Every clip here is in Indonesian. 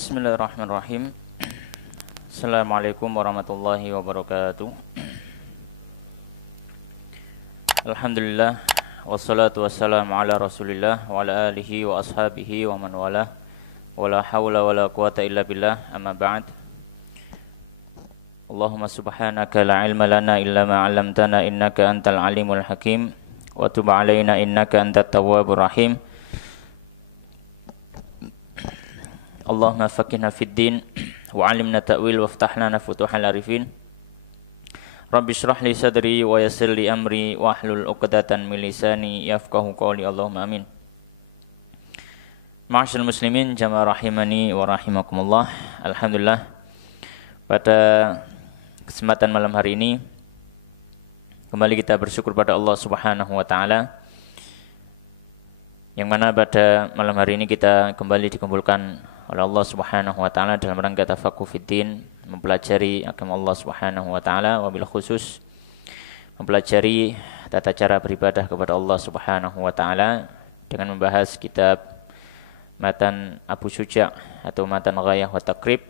Bismillahirrahmanirrahim. Assalamualaikum warahmatullahi wabarakatuh. Alhamdulillah, wassalatu wassalamu ala rasulillah wa ala alihi wa ashabihi wa man walah. Wala hawla wala quwata illa billah, amma ba'd. Allahumma subhanaka la ilma lana illa ma 'allamtana innaka antal alimul hakim. Wa tub 'alaina innaka antat tawwabur rahim. Allahumma faqihna fid din wa 'allimna ta'wil waftah lana futuhal arifin. Rabbi shrah li sadri wa yassir li amri wahlul 'uqdatan min lisani yafqahu qawli. Allahumma amin. Ma'asyiral muslimin jamaah rahimani wa rahimakumullah. Alhamdulillah, pada kesempatan malam hari ini kembali kita bersyukur pada Allah Subhanahu wa taala, yang mana pada malam hari ini kita kembali dikumpulkan oleh Allah Subhanahu wa taala dalam rangka tafaqquh fiddin, mempelajari agama Allah Subhanahu wa taala, wabil khusus mempelajari tata cara beribadah kepada Allah Subhanahu wa taala dengan membahas kitab Matan Abu Syuja' atau Matan Ghayah wa Taqrib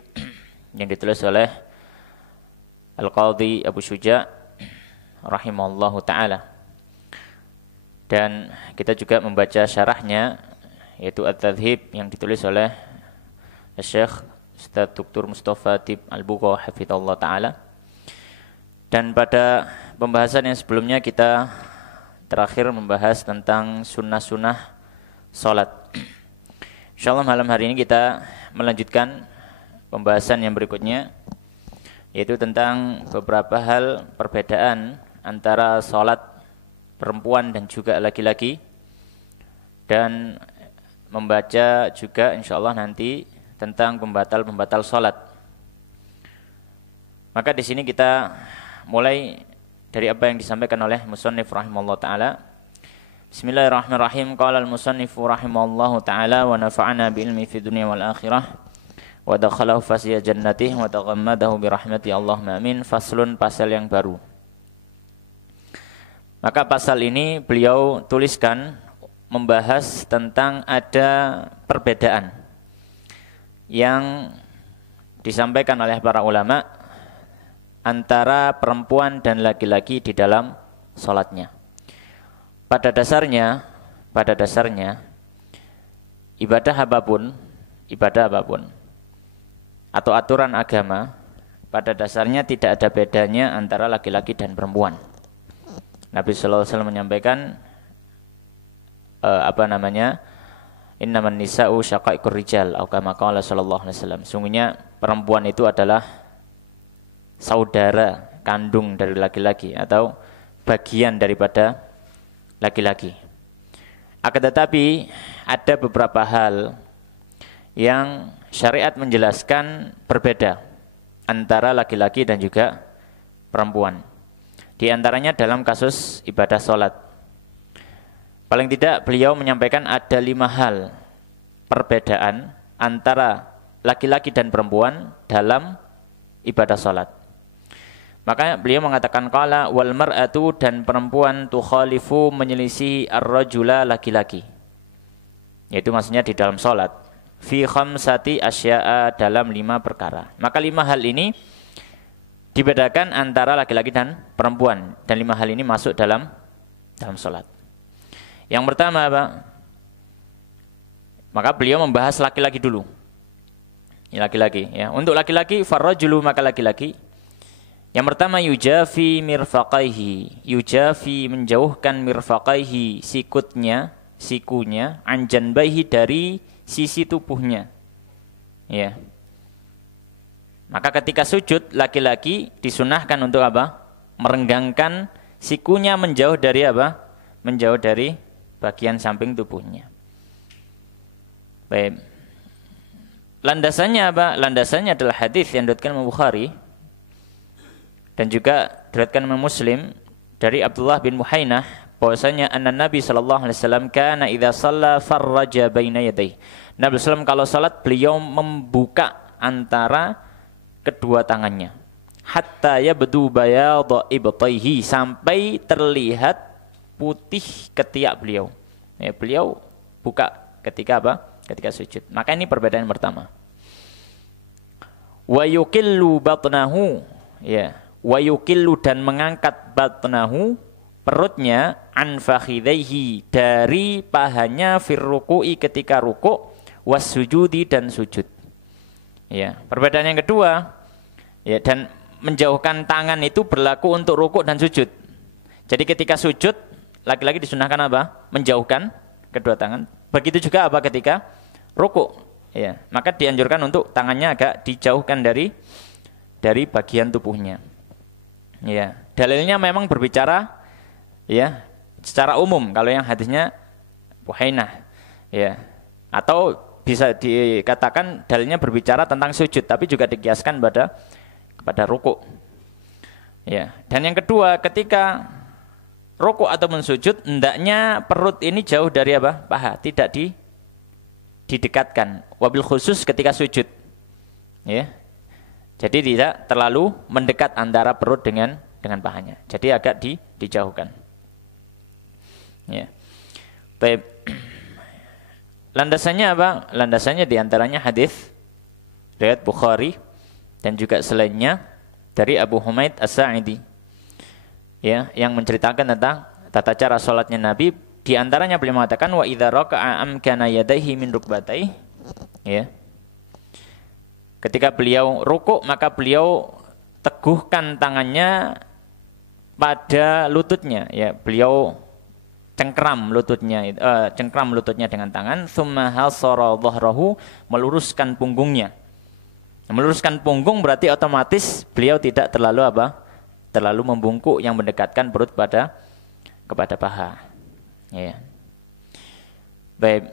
yang ditulis oleh Al-Qadhi Abu Syuja' rahimahullahu taala. Dan kita juga membaca syarahnya, yaitu At-Tadhhib yang ditulis oleh Syekh Ustaz Dr. Mustafa Tib Al-Bugha hafizallahu taala. Dan pada pembahasan yang sebelumnya kita terakhir membahas tentang sunnah-sunnah salat. Insyaallah malam hari ini kita melanjutkan pembahasan yang berikutnya, yaitu tentang beberapa hal perbedaan antara salat perempuan dan juga laki-laki, dan membaca juga insyaallah nanti tentang pembatal-pembatal salat. Maka di sini kita mulai dari apa yang disampaikan oleh musannif rahimahullah taala. Bismillahirrahmanirrahim. Qala al-musannifu rahimahullahu taala wa nafa'ana bi ilmi fid dunya wal akhirah wa dakhalahu fasiya jannatihi wa taghammadahu bi rahmati Allahumma amin. Faslun, pasal yang baru. Maka pasal ini beliau tuliskan membahas tentang ada perbedaan yang disampaikan oleh para ulama antara perempuan dan laki-laki di dalam salatnya. Pada dasarnya ibadah apapun atau aturan agama, pada dasarnya tidak ada bedanya antara laki-laki dan perempuan. Nabi sallallahu alaihi wasallam menyampaikan innaman nisa'u syaqaiqur rijal atau kama qala sallallahu alaihi wasallam. Sungguhnya perempuan itu adalah saudara kandung dari laki-laki atau bagian daripada laki-laki. Akan tetapi ada beberapa hal yang syariat menjelaskan berbeda antara laki-laki dan juga perempuan. Di antaranya dalam kasus ibadah salat. Paling tidak beliau menyampaikan ada 5 hal perbedaan antara laki-laki dan perempuan dalam ibadah salat. Maka beliau mengatakan qala wal mar'atu, dan perempuan tukhalifu menyelisih ar-rajula, laki-laki. Yaitu maksudnya di dalam salat. Fi khamsati asya'a, dalam 5 perkara. Maka 5 hal ini dibedakan antara laki-laki dan perempuan, dan 5 hal ini masuk dalam salat. Yang pertama apa? Maka beliau membahas laki-laki dulu. Laki-laki ya. Untuk laki-laki farrajulu, maka laki-laki. Yang pertama yujafi mirfaqaihi. Yujafi, menjauhkan mirfaqaihi, sikunya anjanbaihi, dari sisi tubuhnya. Ya. Maka ketika sujud, laki-laki disunahkan untuk apa? Merenggangkan sikunya menjauh dari apa? Menjauh dari bagian samping tubuhnya. Baik. Landasannya apa? Landasannya adalah hadis yang diriwayatkan Imam Bukhari dan juga diriwayatkan Imam Muslim dari Abdullah bin Muhainah, bahwasanya anna Nabi sallallahu alaihi wasallam kana idza shalla farraja baina yadayhi. Nabi sallallahu kalau salat beliau membuka antara kedua tangannya. Hatta yabdu bayadha ibtaihi, sampai terlihat putih ketiak beliau. Ya, beliau buka ketika apa? Ketika sujud. Maka ini perbedaan yang pertama. wa yuqillu batnahu, ya, wa yuqillu dan mengangkat batnahu, perutnya, an fakhidaihi dari pahanya, fir ruku'i ketika ruku', was sujudi dan sujud. Ya, perbedaan yang kedua, ya, dan menjauhkan tangan itu berlaku untuk ruku' dan sujud. Jadi ketika sujud, laki-laki disunahkan apa? Menjauhkan kedua tangan. Begitu juga apa ketika ruku', ya, maka dianjurkan untuk tangannya agak dijauhkan dari bagian tubuhnya. Ya, dalilnya memang berbicara, ya, secara umum. Kalau yang hadisnya Buhainah, ya, atau bisa dikatakan dalilnya berbicara tentang sujud, tapi juga dikiaskan kepada ruku'. Ya, dan yang kedua, ketika ruku' ataupun sujud, hendaknya perut ini jauh dari apa? Paha, tidak didekatkan. Wabil khusus ketika sujud. Ya. Jadi tidak terlalu mendekat antara perut dengan pahanya. Jadi agak dijauhkan. Ya. Baik. Landasannya apa? Landasannya diantaranya hadis riwayat Bukhari dan juga selainnya dari Abu Humaid As-Sa'idi, ya, yang menceritakan tentang tata cara salatnya Nabi. Di antaranya beliau mengatakan wa idza raka'a amkana yadayhi min rukbatayhi, ya. Ketika beliau rukuk maka beliau teguhkan tangannya pada lututnya, ya, beliau cengkram lututnya dengan tangan, tsumma hasara dhahrahu, meluruskan punggungnya. Meluruskan punggung berarti otomatis beliau tidak terlalu apa? Terlalu membungkuk yang mendekatkan perut kepada paha. Ya. Baik.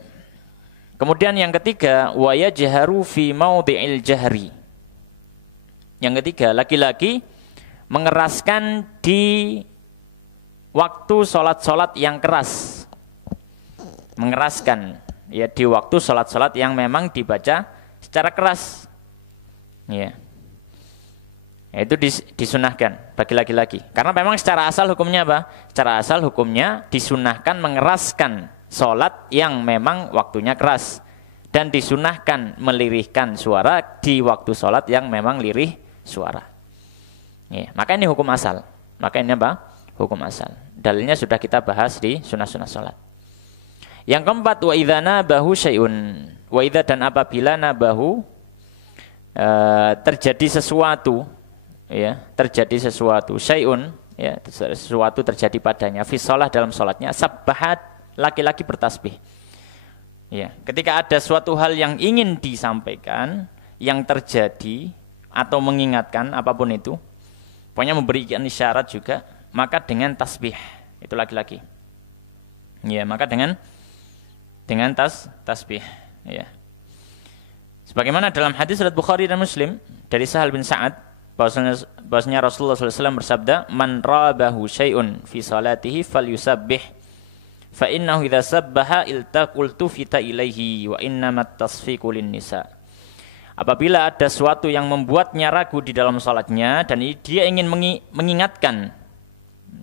Kemudian yang ketiga, wa yajharu fi maudhi'il jahri. Yang ketiga, laki-laki mengeraskan di waktu sholat-sholat yang keras. Mengeraskan, ya, di waktu sholat-sholat yang memang dibaca secara keras. Ya. Itu disunahkan bagi laki-laki. Karena memang secara asal hukumnya apa? Secara asal hukumnya disunahkan mengeraskan sholat yang memang waktunya keras. Dan disunahkan melirihkan suara di waktu sholat yang memang lirih suara. Ya. Maka ini hukum asal. Maka ini apa? Hukum asal. Dalilnya sudah kita bahas di sunnah-sunnah sholat. Yang keempat, wa idza nabahu syai'un. Wa idza dan apabila nabahu terjadi sesuatu, ya, terjadi sesuatu, syai'un, ya, sesuatu terjadi padanya, fi shalah dalam sholatnya, sabbahat, laki-laki bertasbih. Ya, ketika ada suatu hal yang ingin disampaikan, yang terjadi atau mengingatkan apapun itu, pokoknya memberikan isyarat juga, maka dengan tasbih, itu laki-laki. Ya, maka dengan tasbih, ya. Sebagaimana dalam hadis riwayat Bukhari dan Muslim dari Sahal bin Sa'ad, bahwasanya Rasulullah SAW bersabda, "Man rabahu syai'un fi salatihi falyusabbih, fa innahu idza sabbaha iltaqultu fita ilaihi wa innamat tasfiqu lin-nisa." Apabila ada sesuatu yang membuatnya ragu di dalam salatnya dan dia ingin mengingatkan,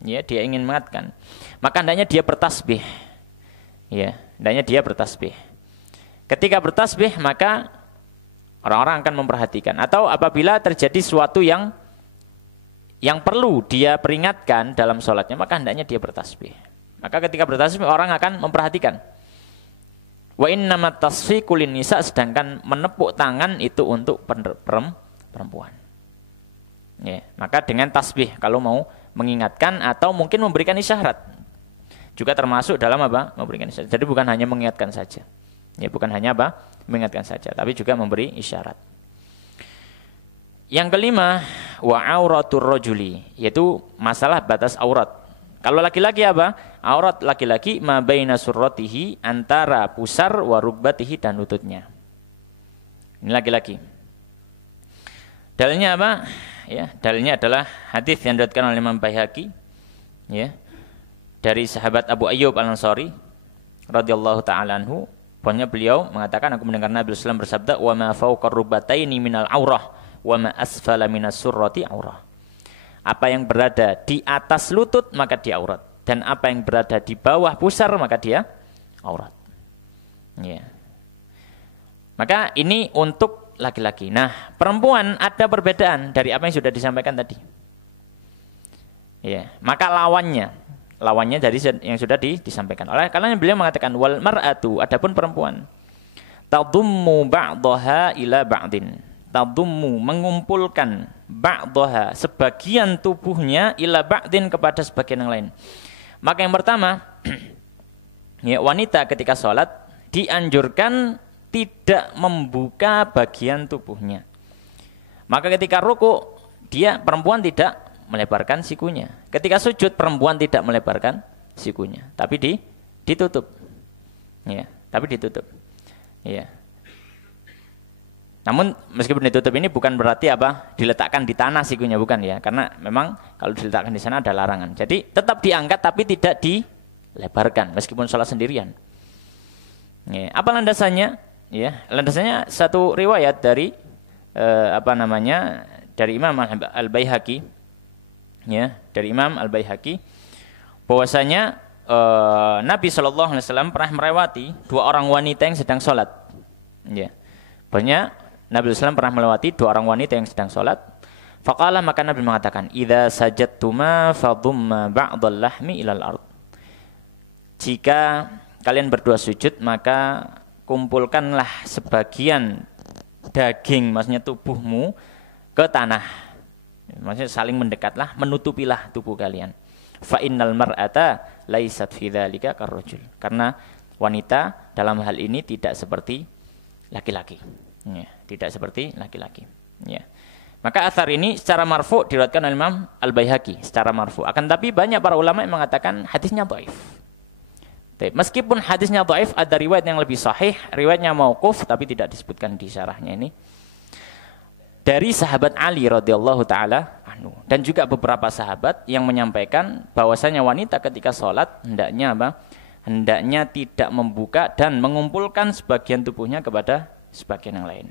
ya, dia ingin mengingatkan, maka hendaknya dia bertasbih. Ya, hendaknya dia bertasbih. Ketika bertasbih maka orang-orang akan memperhatikan. Atau apabila terjadi sesuatu yang perlu dia peringatkan dalam sholatnya, maka hendaknya dia bertasbih. Maka ketika bertasbih orang akan memperhatikan. Wa innamat tasfiqu lin-nisa, sedangkan menepuk tangan itu untuk perempuan. Ya, maka dengan tasbih kalau mau mengingatkan atau mungkin memberikan isyarat. Juga termasuk dalam apa? Memberikan isyarat. Jadi bukan hanya mengingatkan saja. Ya, bukan hanya apa? Mengingatkan saja, tapi juga memberi isyarat. Yang kelima, wa auratur rajuli, yaitu masalah batas aurat. Kalau laki-laki apa? Aurat laki-laki ma baina surratihi, antara pusar wa rukbatihi dan lututnya. Ini laki-laki. Dalilnya apa? Ya, dalilnya adalah hadis yang diriwayatkan oleh Imam Baihaqi, ya, dari sahabat Abu Ayyub Al-Ansari radhiyallahu taala anhu. Pokoknya beliau mengatakan, aku mendengar Nabi SAW bersabda, wa ma fawqa rubataini minal aurah wa ma asfala minas surrati aurah. Apa yang berada di atas lutut maka dia aurat, dan apa yang berada di bawah pusar maka dia aurat. Ya. Maka ini untuk laki-laki. Nah, perempuan ada perbedaan dari apa yang sudah disampaikan tadi. Ya, maka lawannya dari yang sudah disampaikan. Oleh karena beliau mengatakan wal mar'atu, adapun perempuan tadummu ba'daha ila ba'din. Tadummu mengumpulkan ba'daha sebagian tubuhnya ila ba'din kepada sebagian yang lain. Maka yang pertama, ya, wanita ketika sholat dianjurkan tidak membuka bagian tubuhnya. Maka ketika ruku, perempuan tidak melebarkan sikunya. Ketika sujud, perempuan tidak melebarkan sikunya, tapi ditutup. Ya, tapi ditutup. Ya. Namun meskipun ditutup ini bukan berarti diletakkan di tanah sikunya, bukan ya. Karena memang kalau diletakkan di sana ada larangan. Jadi tetap diangkat tapi tidak dilebarkan meskipun sholat sendirian. Ya, apa landasannya? Ya, landasannya satu riwayat dari dari Imam Al-Baihaqi. Ya, dari Imam Al-Baihaqi bahwasanya Nabi SAW pernah melewati dua orang wanita yang sedang sholat. Ya. Banyak Nabi SAW pernah melewati dua orang wanita yang sedang sholat. Faqala, maka Nabi mengatakan, idza sajadtuma fadumma ba'dal lahmi ilal ard. Jika kalian berdua sujud, maka kumpulkanlah sebagian daging, maksudnya tubuhmu, ke tanah. Maksudnya saling mendekatlah, menutupilah tubuh kalian. Fa innal mar'ata laisat fi dzalika karrajul. Karena wanita dalam hal ini tidak seperti laki-laki. Ya, tidak seperti laki-laki. Ya. Maka athar ini secara marfu diriwayatkan oleh Imam Al-Baihaqi secara marfu. Akan tapi banyak para ulama yang mengatakan hadisnya dhaif. Meskipun hadisnya dhaif, ada riwayat yang lebih sahih, riwayatnya mauquf tapi tidak disebutkan di syarahnya ini. Dari sahabat Ali radhiyallahu taala anhu dan juga beberapa sahabat yang menyampaikan bahwasanya wanita ketika sholat hendaknya tidak membuka dan mengumpulkan sebagian tubuhnya kepada sebagian yang lain.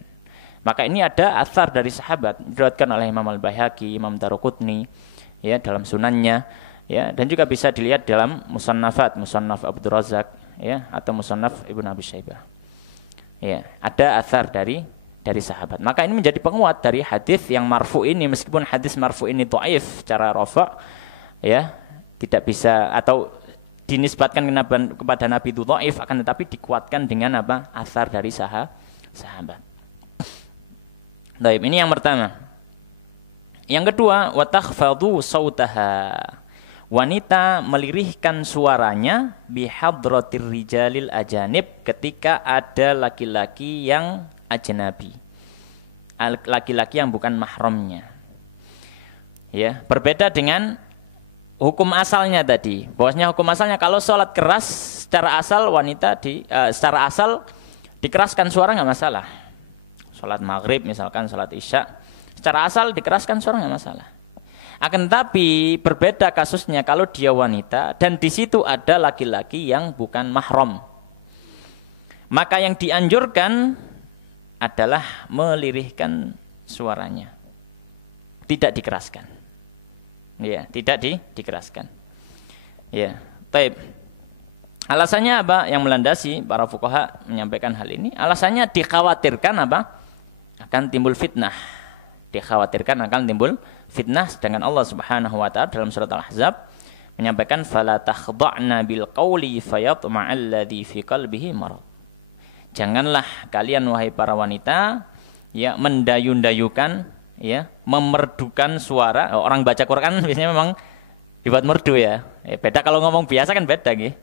Maka ini ada athar dari sahabat diriwayatkan oleh Imam Al-Baihaqi, Imam Daruqutni ya dalam sunannya ya, dan juga bisa dilihat dalam Musannaf Abdul Razak ya, atau Musannaf Ibnu Abi Syaibah. Ya, ada athar dari sahabat. Maka ini menjadi penguat dari hadis yang marfu ini, meskipun hadis marfu ini dhaif secara rafa ya, tidak bisa atau dinisbatkan kepada Nabi itu dhaif, akan tetapi dikuatkan dengan athar dari sahabat. Baik, ini yang pertama. Yang kedua, wa takhfadu sautaha. Wanita melirihkan suaranya bihadratir rijalil ajanib, ketika ada laki-laki yang ajnabi, laki-laki yang bukan mahramnya. Ya, berbeda dengan hukum asalnya tadi. Bahwasanya hukum asalnya kalau sholat keras secara asal wanita secara asal dikeraskan suara nggak masalah. Sholat maghrib misalkan, sholat isya, secara asal dikeraskan suara nggak masalah. Akan tapi berbeda kasusnya kalau dia wanita dan di situ ada laki-laki yang bukan mahram. Maka yang dianjurkan adalah melirihkan suaranya, tidak dikeraskan. Ya, tidak dikeraskan. Ya, taib. Alasannya apa? Yang melandasi para fuqaha menyampaikan hal ini, alasannya dikhawatirkan akan timbul fitnah. Dikhawatirkan akan timbul fitnah, sedangkan Allah Subhanahu wa taala dalam surat Al-Ahzab menyampaikan fala takhda'na bil qauli fayatma'alladzi fi qalbihi marad. Janganlah kalian wahai para wanita ya mendayu-dayukan ya, memerdukan suara. Orang baca Quran biasanya memang dibuat merdu ya. Beda kalau ngomong biasa kan beda gitu.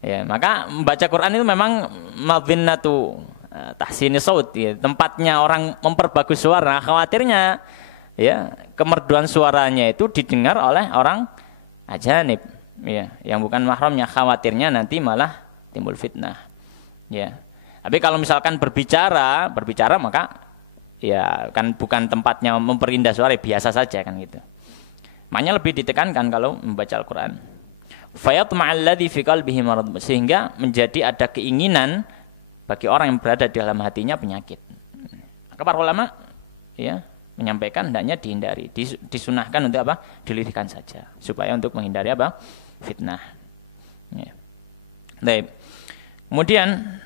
Ya, maka membaca Quran itu memang madhinnatu tahsini saut ya, tempatnya orang memperbagus suara. Khawatirnya ya kemerduan suaranya itu didengar oleh orang ajanib ya, yang bukan mahramnya, khawatirnya nanti malah timbul fitnah. Ya. Tapi kalau misalkan berbicara maka ya kan bukan tempatnya memperindah suara, biasa saja kan gitu. Makanya lebih ditekankan kalau membaca Al-Qur'an. Fayatma'alladzi fi qalbihi marad, sehingga menjadi ada keinginan bagi orang yang berada di dalam hatinya penyakit. Maka para ulama ya menyampaikan hendaknya dihindari, disunahkan untuk dilirihkan saja supaya untuk menghindari fitnah. Ya. Baik. Kemudian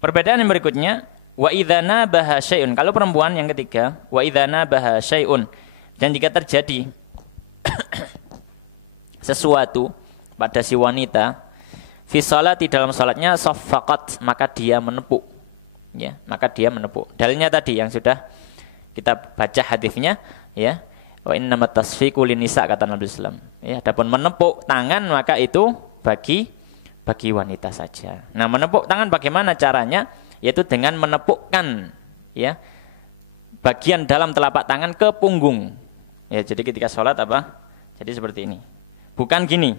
perbedaan yang berikutnya Wa idza nabaha syai'un. Kalau perempuan yang ketiga, wa idza nabaha syai'un. Dan jika terjadi sesuatu pada si wanita fi sholati dalam salatnya saffaqat, maka dia menepuk. Ya, maka dia menepuk. Dalilnya tadi yang sudah kita baca hadisnya, ya. Wa innamat tasfiqu linisa kata Nabi sallallahu alaihi wasallam. Ya, adapun menepuk tangan maka itu bagi wanita saja. Nah, menepuk tangan bagaimana caranya? Yaitu dengan menepukkan, ya, bagian dalam telapak tangan ke punggung. Ya, jadi ketika sholat apa? Jadi seperti ini. Bukan gini.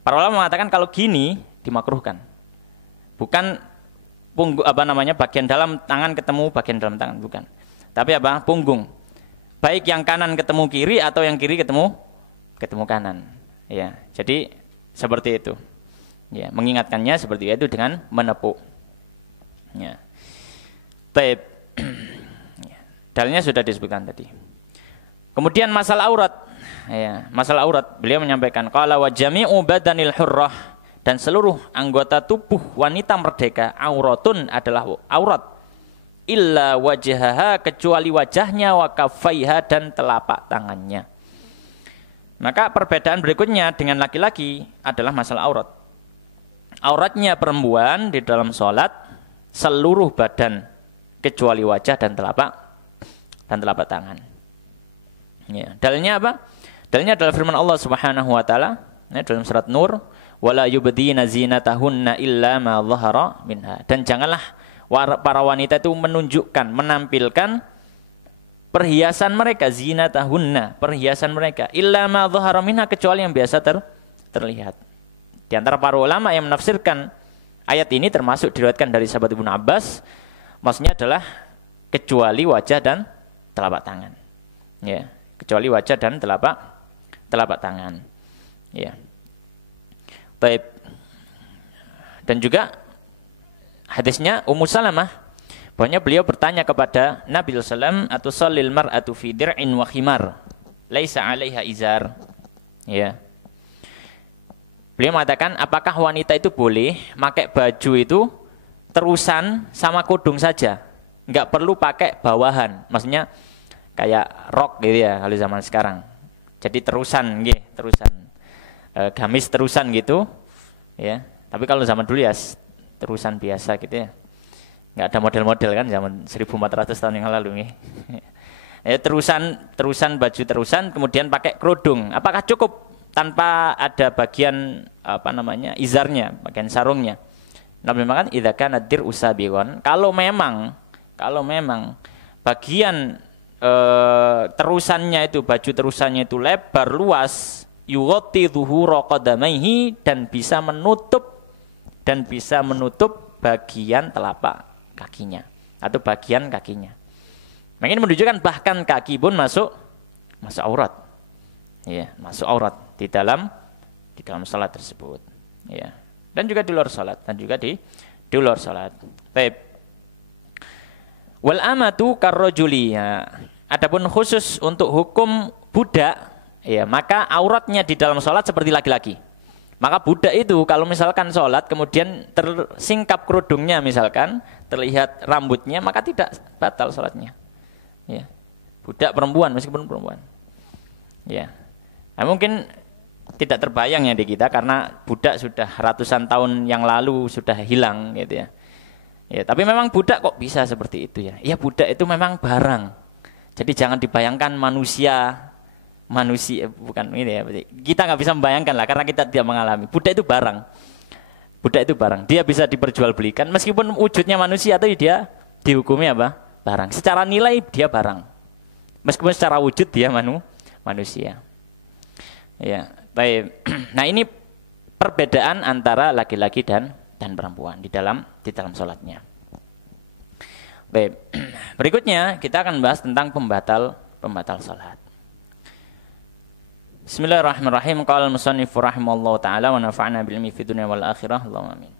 Para ulama mengatakan kalau gini dimakruhkan. Bukan punggung bagian dalam tangan ketemu bagian dalam tangan, bukan. Tapi apa? Punggung. Baik yang kanan ketemu kiri atau yang kiri ketemu kanan. Ya, jadi seperti itu. Ya, mengingatkannya seperti itu dengan menepuk. Ya. Baik. Dalilnya sudah disebutkan tadi. Kemudian masalah aurat. Ya, masalah aurat. Beliau menyampaikan qala wa jami'u badanil hurrah, dan seluruh anggota tubuh wanita merdeka auratun adalah aurat. Illa wajhaha, kecuali wajahnya, wa kaffaiha, dan telapak tangannya. Maka perbedaan berikutnya dengan laki-laki adalah masalah aurat. Auratnya perempuan di dalam sholat seluruh badan kecuali wajah dan telapak tangan. Ya, dalilnya apa? Dalilnya adalah firman Allah Subhanahu wa taala, ya, dalam surat Nur, wala yubdina zinatahunna illa ma dhahara minha. Dan janganlah para wanita itu menunjukkan, menampilkan perhiasan mereka, zinatahunna, perhiasan mereka, illa ma dhahara minha, kecuali yang biasa terlihat. Di antara para ulama yang menafsirkan ayat ini termasuk diriwayatkan dari sahabat Ibnu Abbas, maksudnya adalah kecuali wajah dan telapak tangan. Ya, kecuali wajah dan telapak tangan. Ya. Baik. Dan juga hadisnya Ummu Salamah, bahwasanya beliau bertanya kepada Nabi sallallahu alaihi wasallam, "Atushallil mar'atu fi dir'in wa khimar, laisa 'alaiha izar?" Ya. Beliau mengatakan, apakah wanita itu boleh pakai baju itu terusan sama kudung saja, nggak perlu pakai bawahan, maksudnya kayak rok gitu ya kalau zaman sekarang. Jadi terusan, gamis terusan gitu, ya. Tapi kalau zaman dulu ya terusan biasa gitu ya, nggak ada model-model kan zaman 1400 tahun yang lalu, ya. Terusan baju terusan, kemudian pakai kerudung. Apakah cukup tanpa ada bagian izarnya, bagian sarungnya? Nabi mengatakan idza kana dir usabiqan, kalau memang bagian terusannya itu, baju terusannya itu lebar luas, yughatti dhuhura qadamaihi, dan bisa menutup bagian telapak kakinya atau bagian kakinya. Ini menunjukkan bahkan kaki pun masuk aurat. Ya, masuk aurat di dalam salat tersebut. Ya. Dan juga di luar salat, Baik. Wal amatu karrajuli. Ya. Adapun khusus untuk hukum budak, ya, maka auratnya di dalam salat seperti laki-laki. Maka budak itu kalau misalkan salat kemudian tersingkap kerudungnya, misalkan terlihat rambutnya, maka tidak batal salatnya. Ya. Budak perempuan, meskipun perempuan. Ya. Nah, mungkin tidak terbayang ya di kita karena budak sudah ratusan tahun yang lalu sudah hilang gitu ya. Ya, tapi memang budak kok bisa seperti itu ya. Ya, budak itu memang barang. Jadi jangan dibayangkan manusia bukan ini ya. Kita nggak bisa membayangkan lah karena kita tidak mengalami. Budak itu barang. Dia bisa diperjualbelikan meskipun wujudnya manusia, tapi dia dihukumi apa? Barang. Secara nilai dia barang. Meskipun secara wujud dia manusia. Ya, baik. Nah, ini perbedaan antara laki-laki dan perempuan di dalam salatnya. Baik. Berikutnya kita akan bahas tentang pembatal salat. Bismillahirrahmanirrahim. Qala al-musannif rahimallahu taala wa nafa'na bil ilmi fid dunya wal akhirah. Allahumma amin.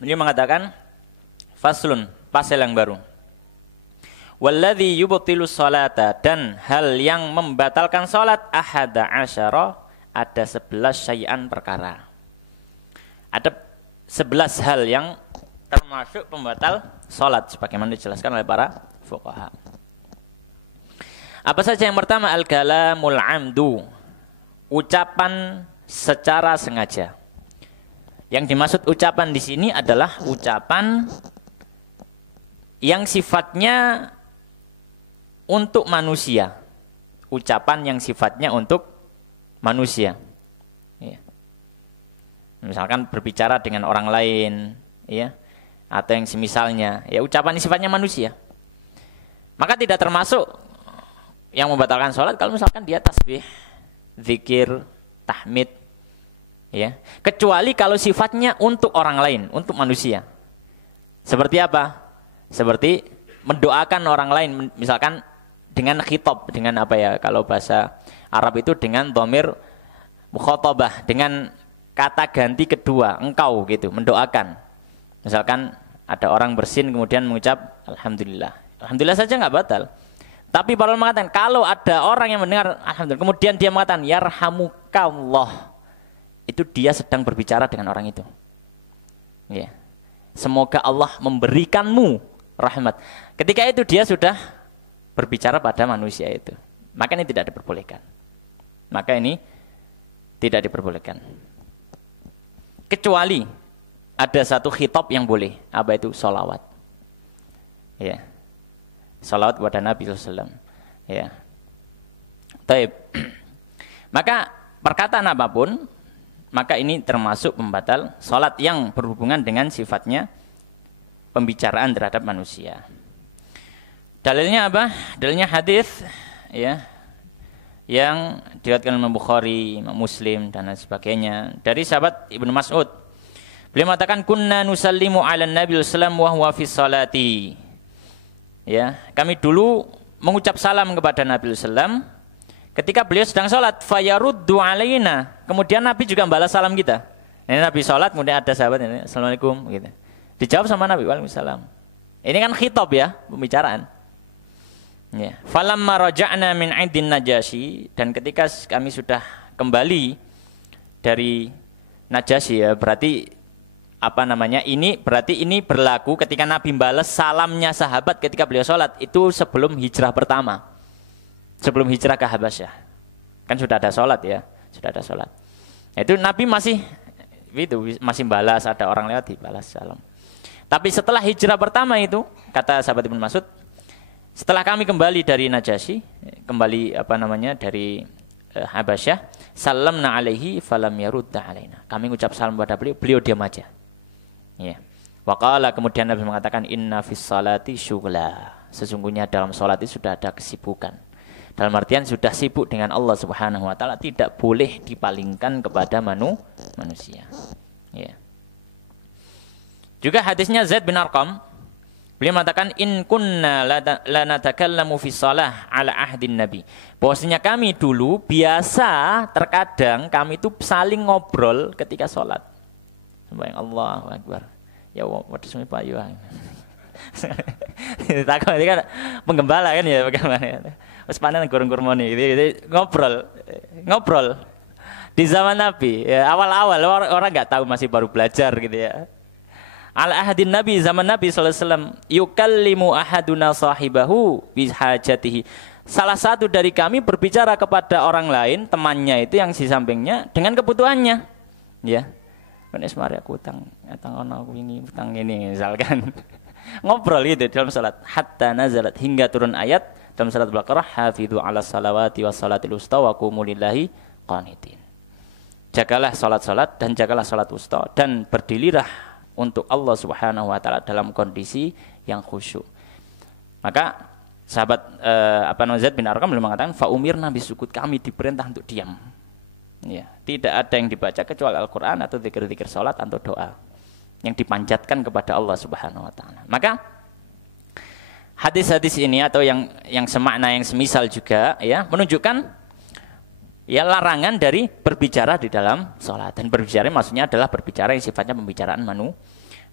Beliau mengatakan faslun, pasal yang baru. Walladzi yubtilu sholata, dan hal yang membatalkan salat ahada asyara, ada 11 syai'an perkara. Ada 11 hal yang termasuk pembatal salat sebagaimana dijelaskan oleh para fuqaha. Apa saja? Yang pertama, al-kalamul amdu, ucapan secara sengaja. Yang dimaksud ucapan di sini adalah ucapan yang sifatnya untuk manusia. Ucapan yang sifatnya untuk manusia. Ya. Misalkan berbicara dengan orang lain, ya, atau yang semisalnya, ya ucapan yang sifatnya manusia. Maka tidak termasuk yang membatalkan sholat kalau misalkan dia tasbih, zikir, tahmid, ya. Kecuali kalau sifatnya untuk orang lain, untuk manusia. Seperti apa? Seperti mendoakan orang lain, misalkan dengan khitab, dengan apa ya? Kalau bahasa Arab itu dengan dhamir mukhatabah, dengan kata ganti kedua, engkau gitu, mendoakan. Misalkan ada orang bersin kemudian mengucap alhamdulillah. Alhamdulillah saja enggak batal. Tapi para ulama mengatakan kalau ada orang yang mendengar alhamdulillah kemudian dia mengatakan yarhamukallah, itu dia sedang berbicara dengan orang itu. Ya. Semoga Allah memberikanmu rahmat. Ketika itu dia sudah berbicara pada manusia itu. Maka ini tidak diperbolehkan. Maka ini tidak diperbolehkan. Kecuali ada satu khitab yang boleh. Apa itu? Sholawat. Ya. Sholawat kepada Nabi SAW. Ya. Taib. Maka perkataan apapun, maka ini termasuk pembatal sholat yang berhubungan dengan sifatnya pembicaraan terhadap manusia. Dalilnya apa? Dalilnya hadis, ya, yang diriwayatkan Imam Bukhari, Imam Muslim dan lain sebagainya dari sahabat Ibnu Mas'ud. Beliau mengatakan kunna nusallimu 'ala Nabi sallallahu wa huwa fi sholati. Ya, kami dulu mengucap salam kepada Nabi sallam ketika beliau sedang sholat. Fayaruddu alaina. Kemudian Nabi juga balas salam kita. Ini Nabi sholat, kemudian ada sahabat ini, assalamualaikum, gitu. Dijawab sama Nabi, waalaikumsalam. Ini kan khitab ya, pembicaraan. Ya. Falamma raja'na min 'indin Najasyi, dan ketika kami sudah kembali dari Najasyi, ya, berarti apa namanya? Ini berarti ini berlaku ketika Nabi balas salamnya sahabat ketika beliau sholat itu sebelum hijrah pertama. Sebelum hijrah ke Habasyah. Kan sudah ada sholat ya, sudah ada sholat. Itu Nabi masih balas, ada orang lewat dibalas salam. Tapi setelah hijrah pertama itu, kata sahabat Ibnu Mas'ud, setelah kami kembali dari Najasyi, kembali apa namanya dari Habasyah, salamna alaihi falam yarudda alaina. Kami ucap salam kepada beliau, beliau diam aja. Ya. Waqala, kemudian Nabi mengatakan inna fis salati syughla. Sesungguhnya dalam salat itu sudah ada kesibukan. Dalam artian sudah sibuk dengan Allah Subhanahu wa taala, tidak boleh dipalingkan kepada manusia. Ya. Juga hadisnya Zaid bin Arqam, beliau mengatakan in kunna la natakallamu fi shalah ala ahdin nabi. Bahwasanya kami dulu biasa terkadang kami itu saling ngobrol ketika salat. Sembahyang Allahu Akbar. Ya waduh sami Pak yo. Takut ini kan penggembala kan ya bagaimana ya. Wis panen gorong-gormone gitu, ngobrol. Di zaman Nabi, ya, awal-awal orang enggak tahu, masih baru belajar gitu ya. Ala ahadin Nabi, zaman Nabi sallallahu alaihi wasallam, yukallimu ahaduna sahibahu bi hajatihi. Salah satu dari kami berbicara kepada orang lain, temannya itu yang di sampingnya dengan kebutuhannya. Ya. Wes mari aku utang ono aku ini, utang ini misalkan. Ngobrol gitu dalam salat. Hatta nazalat, hingga turun ayat dalam salat Al-Baqarah, hafidhu 'ala salawati was salatil wusta wa qumu lillahi qanitin. Jagalah salat-salat dan jagalah salat wusta dan berdirilah untuk Allah Subhanahu wa taala dalam kondisi yang khusyuk. Maka sahabat Zaid bin Arqam belum mengatakan fa umirna bisukut, kami diperintah untuk diam. Ya, tidak ada yang dibaca kecuali Al-Qur'an atau zikir-zikir salat atau doa yang dipanjatkan kepada Allah Subhanahu wa taala. Maka hadis-hadis ini atau yang semakna yang semisal juga ya menunjukkan ya larangan dari berbicara di dalam salat. Dan berbicara maksudnya adalah berbicara yang sifatnya pembicaraan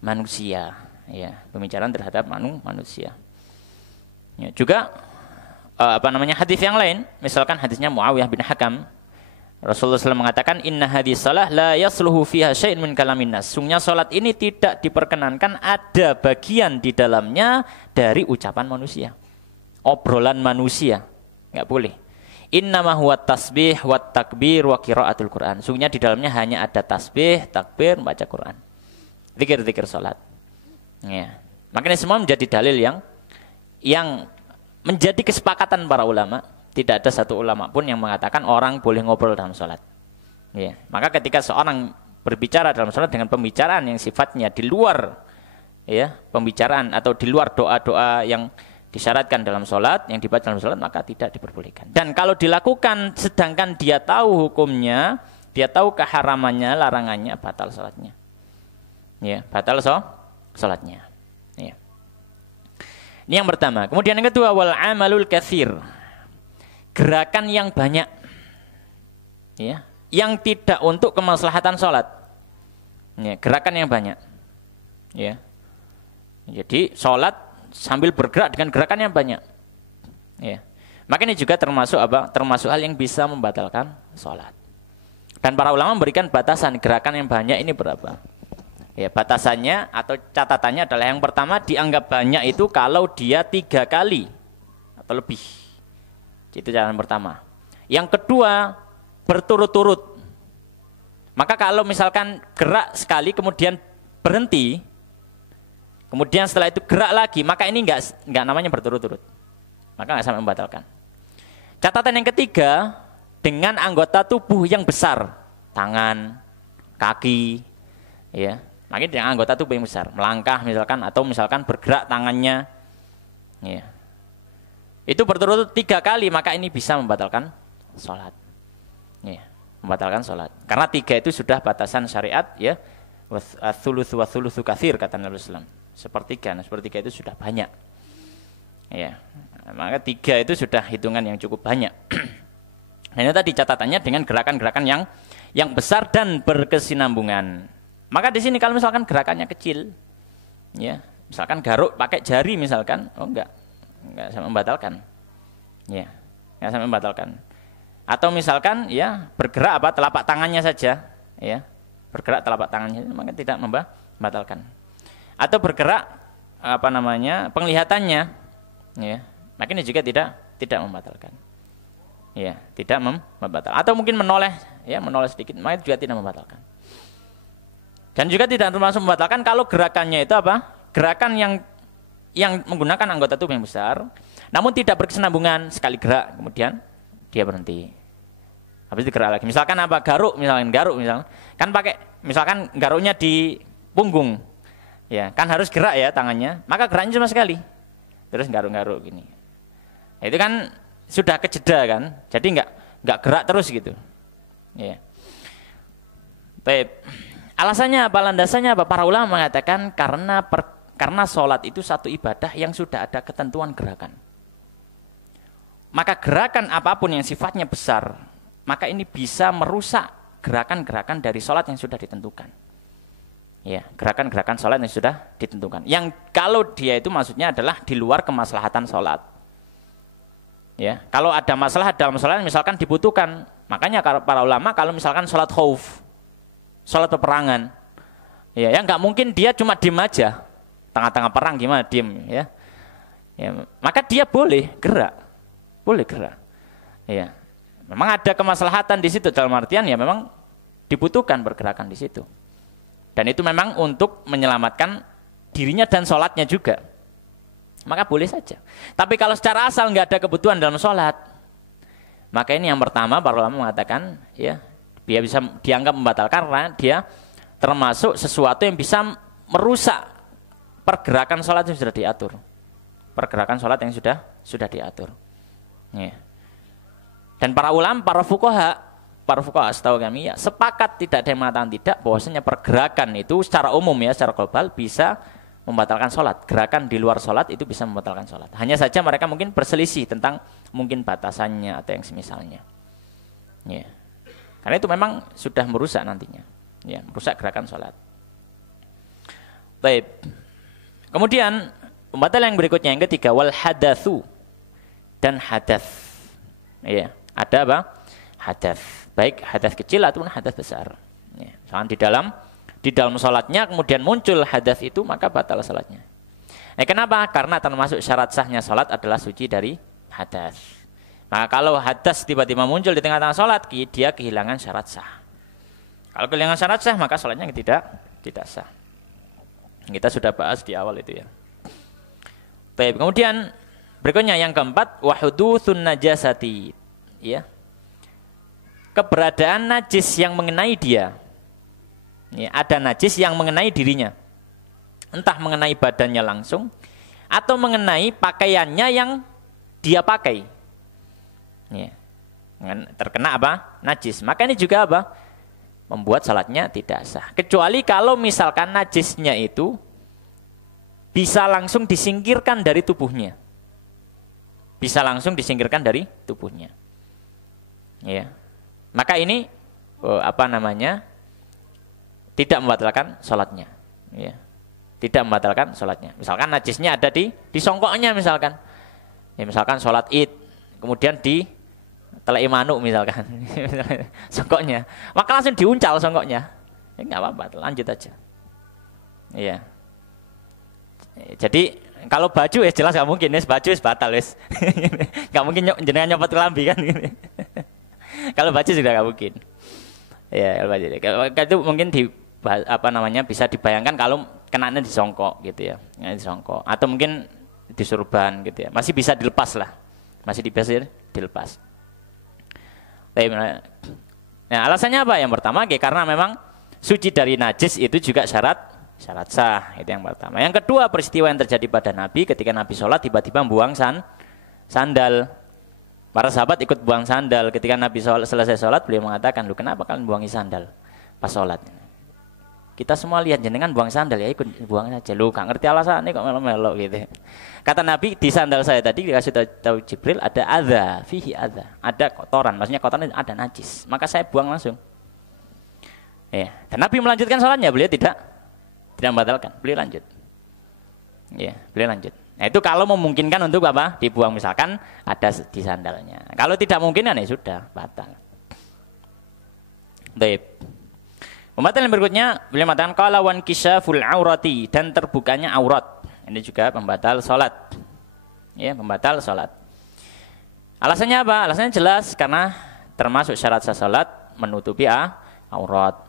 manusia, ya, pembicaraan terhadap manusia. Ya, juga hadis yang lain, misalkan hadisnya Muawiyah bin Hakam Rasulullah SAW mengatakan inna hadis salah la yasluhu fiha syai'un min kalamin nas. Sungguhnya salat ini tidak diperkenankan ada bagian di dalamnya dari ucapan manusia. Obrolan manusia. Enggak boleh. Innama huwa tasbih wa takbir wa qiraatul Quran. Sungguhnya di dalamnya hanya ada tasbih, takbir, membaca Quran. Zikir-zikir salat. Ya. Makanya semua menjadi dalil yang menjadi kesepakatan para ulama. Tidak ada satu ulama pun yang mengatakan orang boleh ngobrol dalam sholat. Ya. Maka ketika seorang berbicara dalam sholat dengan pembicaraan yang sifatnya di luar ya, pembicaraan atau di luar doa-doa yang disyaratkan dalam sholat, yang dibaca dalam sholat, maka tidak diperbolehkan. Dan kalau dilakukan sedangkan dia tahu hukumnya, dia tahu keharamannya, larangannya, batal sholatnya. Ya, batal sholatnya. Ya. Ini yang pertama. Kemudian yang kedua, wal amalul katsir. Gerakan yang banyak, ya, yang tidak untuk kemaslahatan sholat, ya, gerakan yang banyak, ya. Jadi sholat sambil bergerak dengan gerakan yang banyak, ya. Maka ini juga termasuk apa? Termasuk hal yang bisa membatalkan sholat. Dan para ulama memberikan batasan gerakan yang banyak ini berapa? Ya, batasannya atau catatannya adalah yang pertama dianggap banyak itu kalau dia 3 kali atau lebih. Itu catatan pertama. Yang kedua, berturut-turut. Maka kalau misalkan gerak sekali kemudian berhenti, kemudian setelah itu gerak lagi, maka ini enggak namanya berturut-turut. Maka enggak sampai membatalkan. Catatan yang ketiga, dengan anggota tubuh yang besar, tangan, kaki, ya. Makanya dengan anggota tubuh yang besar, melangkah misalkan atau misalkan bergerak tangannya, ya. Itu berturut-turut 3 kali, maka ini bisa membatalkan sholat. Ya, membatalkan sholat. Karena 3 itu sudah batasan syariat, ya. Ats-tsuluts wa tsulusu katsir kata Nabi sallallahu alaihi wasallam. Sepertiga, nah sepertiga itu sudah banyak. Ya. Maka 3 itu sudah hitungan yang cukup banyak. Dan itu tadi catatannya dengan gerakan-gerakan yang besar dan berkesinambungan. Maka di sini kalau misalkan gerakannya kecil, ya, misalkan garuk pakai jari misalkan, oh enggak sampai membatalkan, ya, enggak sampai membatalkan. Atau misalkan, ya, bergerak apa telapak tangannya saja, ya, bergerak telapak tangannya, maka tidak membatalkan. Atau bergerak apa namanya penglihatannya, ya, maka ini juga tidak membatalkan, ya, tidak membatalkan. Atau mungkin menoleh, ya, menoleh sedikit, maka juga tidak membatalkan. Dan juga tidak termasuk membatalkan kalau gerakannya itu apa? Gerakan yang menggunakan anggota tubuh yang besar, namun tidak berkesinambungan, sekali gerak kemudian dia berhenti. Habis itu gerak lagi. Misalkan apa? Garuk misalkan, kan pakai misalkan garuknya di punggung, ya, kan harus gerak ya tangannya, maka geraknya cuma sekali, terus garuk-garuk gini. Itu kan sudah kejeda kan, jadi nggak gerak terus gitu, ya. Baik. Alasannya apa? Landasannya apa? Para ulama mengatakan karena sholat itu satu ibadah yang sudah ada ketentuan gerakan. Maka gerakan apapun yang sifatnya besar, maka ini bisa merusak gerakan-gerakan dari sholat yang sudah ditentukan. Ya, gerakan-gerakan sholat yang sudah ditentukan. Yang kalau dia itu maksudnya adalah di luar kemaslahatan sholat. Ya, kalau ada masalah dalam sholat misalkan dibutuhkan, makanya para ulama kalau misalkan sholat khauf, sholat peperangan, ya nggak mungkin dia cuma diem aja, tengah-tengah perang gimana diem, ya, maka dia boleh gerak, ya, memang ada kemaslahatan di situ dalam artian ya memang dibutuhkan pergerakan di situ, dan itu memang untuk menyelamatkan dirinya dan sholatnya juga, maka boleh saja. Tapi kalau secara asal nggak ada kebutuhan dalam sholat, maka ini yang pertama para ulama mengatakan, ya, dia bisa dianggap membatalkan karena dia termasuk sesuatu yang bisa merusak pergerakan sholat yang sudah diatur. Pergerakan sholat yang sudah diatur. Ya. Dan para ulama, para fuqaha setahu kami ya sepakat, tidak ada yang mengatakan tidak, bahwasanya pergerakan itu secara umum ya, secara global bisa membatalkan sholat. Gerakan di luar sholat itu bisa membatalkan sholat. Hanya saja mereka mungkin berselisih tentang mungkin batasannya atau yang semisalnya. Ya. Karena itu memang sudah merusak nantinya, ya, merusak gerakan sholat. Baik. Kemudian pembatal yang berikutnya yang ketiga, wal hadatsu, dan hadas. Ya, ada apa? hadas, baik hadas kecil ataupun hadas besar. Ya, misalkan di dalam salatnya kemudian muncul hadas itu, maka batal salatnya. Kenapa? Karena termasuk syarat sahnya salat adalah suci dari hadas. Maka kalau hadas tiba-tiba muncul di tengah-tengah salat, dia kehilangan syarat sah. Kalau kehilangan syarat sah, maka salatnya tidak sah. Kita sudah bahas di awal itu ya. Baik, kemudian berikutnya yang keempat, wahudutsun najasati, ya. Keberadaan najis yang mengenai dia. Ya, ada najis yang mengenai dirinya. Entah mengenai badannya langsung atau mengenai pakaiannya yang dia pakai. Ya. Terkena apa? Najis. Maka ini juga apa? Membuat salatnya tidak sah. Kecuali kalau misalkan najisnya itu bisa langsung disingkirkan dari tubuhnya. Bisa langsung disingkirkan dari tubuhnya. Ya. Maka ini tidak membatalkan salatnya. Ya. Tidak membatalkan salatnya. Misalkan najisnya ada di songkoknya misalkan. Ya, misalkan salat Id, kemudian di telai manuk misalkan. Songkoknya. Maka langsung diuncal songkoknya. Ya enggak apa-apa, lanjut aja. Iya. Jadi kalau baju jelas enggak mungkin, baju batal wis. Enggak mungkin jenengan nyopot kelambi kan. Kalau baju sudah enggak mungkin. Ya, kalau baju. Itu mungkin bisa dibayangkan kalau kenanya disongkok gitu ya, disongkok atau mungkin disurban gitu ya, masih bisa dilepas lah, masih bisa dilepas. Nah, alasannya apa? Yang pertama, karena memang suci dari najis itu juga syarat sah, itu yang pertama. Yang kedua, peristiwa yang terjadi pada Nabi ketika Nabi sholat tiba-tiba buang sandal. Para sahabat ikut buang sandal. Ketika Nabi selesai sholat, beliau mengatakan, "Lu kenapa kalian buangi sandal pas sholat?" Kita semua lihat jenengan buang sandal, ya ikut buang aja. Lu gak ngerti alasannya kok melo-melo gitu. Kata Nabi, di sandal saya tadi dikasih tahu Jibril ada adza, fihi adza. Ada kotoran, maksudnya kotoran ada najis. Maka saya buang langsung. Ya, dan Nabi melanjutkan salatnya, beliau tidak membatalkan, beliau lanjut. Ya, beliau lanjut. Nah, itu kalau memungkinkan untuk apa? Dibuang misalkan ada di sandalnya. Kalau tidak mungkin ya sudah batal. Baik. Pembatalan berikutnya, beliau mengatakan qala wan kisyaful aurati, dan terbukanya aurat. Ini juga pembatal salat. Ya, pembatal salat. Alasannya apa? Alasannya jelas karena termasuk syarat sah salat menutupi aurat.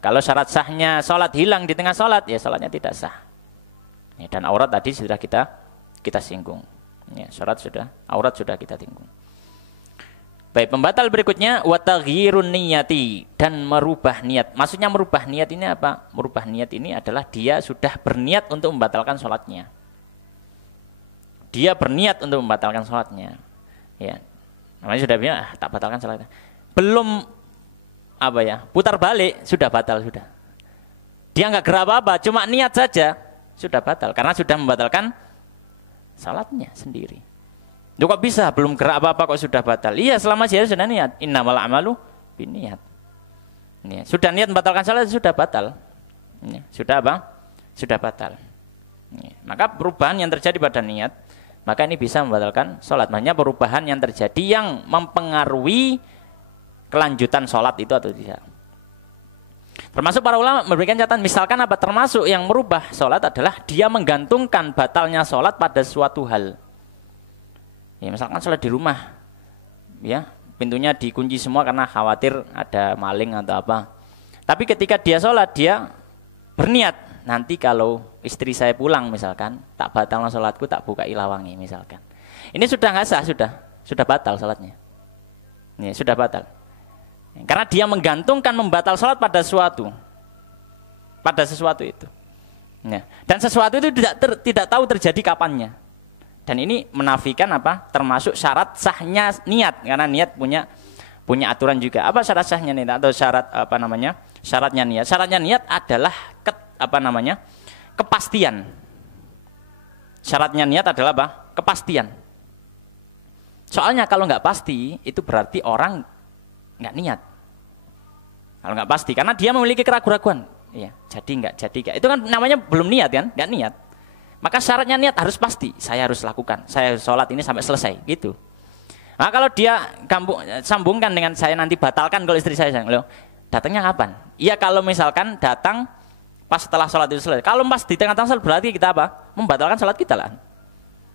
Kalau syarat sahnya salat hilang di tengah salat, ya salatnya tidak sah. Ya, dan aurat tadi sudah kita singgung. Ya, aurat sudah kita singgung. Baik, pembatal berikutnya wa taghyirun niyati, dan merubah niat. Maksudnya merubah niat ini apa? Merubah niat ini adalah dia sudah berniat untuk membatalkan sholatnya. Dia berniat untuk membatalkan sholatnya. Ya. Namanya sudah bilang, tak batalkan sholatnya. Belum putar balik sudah batal sudah. Dia enggak gerak apa-apa, cuma niat saja sudah batal karena sudah membatalkan sholatnya sendiri. Loh, kok bisa belum gerak apa-apa kok sudah batal? Iya, selama dia sudah niat. Innamal a'malu binniyat. Ya, sudah niat membatalkan salat sudah batal. Ya, sudah apa? Sudah batal. Ya, maka perubahan yang terjadi pada niat, maka ini bisa membatalkan salat. Makanya perubahan yang terjadi yang mempengaruhi kelanjutan salat itu atau tidak. Termasuk para ulama memberikan catatan, misalkan apa? Termasuk yang merubah salat adalah dia menggantungkan batalnya salat pada suatu hal. Ya, misalkan sholat di rumah, ya pintunya dikunci semua karena khawatir ada maling atau apa. Tapi ketika dia sholat, dia berniat, nanti kalau istri saya pulang misalkan, tak batal sholatku, tak buka ilawangi misalkan. Ini sudah nggak sah, sudah batal sholatnya. Ini sudah batal. Karena dia menggantungkan membatal sholat pada sesuatu itu. Ya. Dan sesuatu itu tidak tahu terjadi kapannya. Dan ini menafikan apa? Termasuk syarat sahnya niat, karena niat punya aturan juga. Apa syarat sahnya niat atau syaratnya niat? Syaratnya niat adalah kepastian. Syaratnya niat adalah apa? Kepastian. Soalnya kalau nggak pasti, itu berarti orang nggak niat. Kalau nggak pasti, karena dia memiliki keraguan-keraguan. Ya, jadi nggak. Itu kan namanya belum niat kan? Nggak niat. Maka syaratnya niat harus pasti. Saya harus lakukan. Saya harus sholat ini sampai selesai. Gitu. Nah, kalau dia sambungkan dengan saya nanti batalkan kalau istri saya, loh, datangnya kapan? Iya kalau misalkan datang pas setelah sholat itu selesai. Kalau pas di tengah-tengah sholat berarti kita apa? Membatalkan sholat kita lah.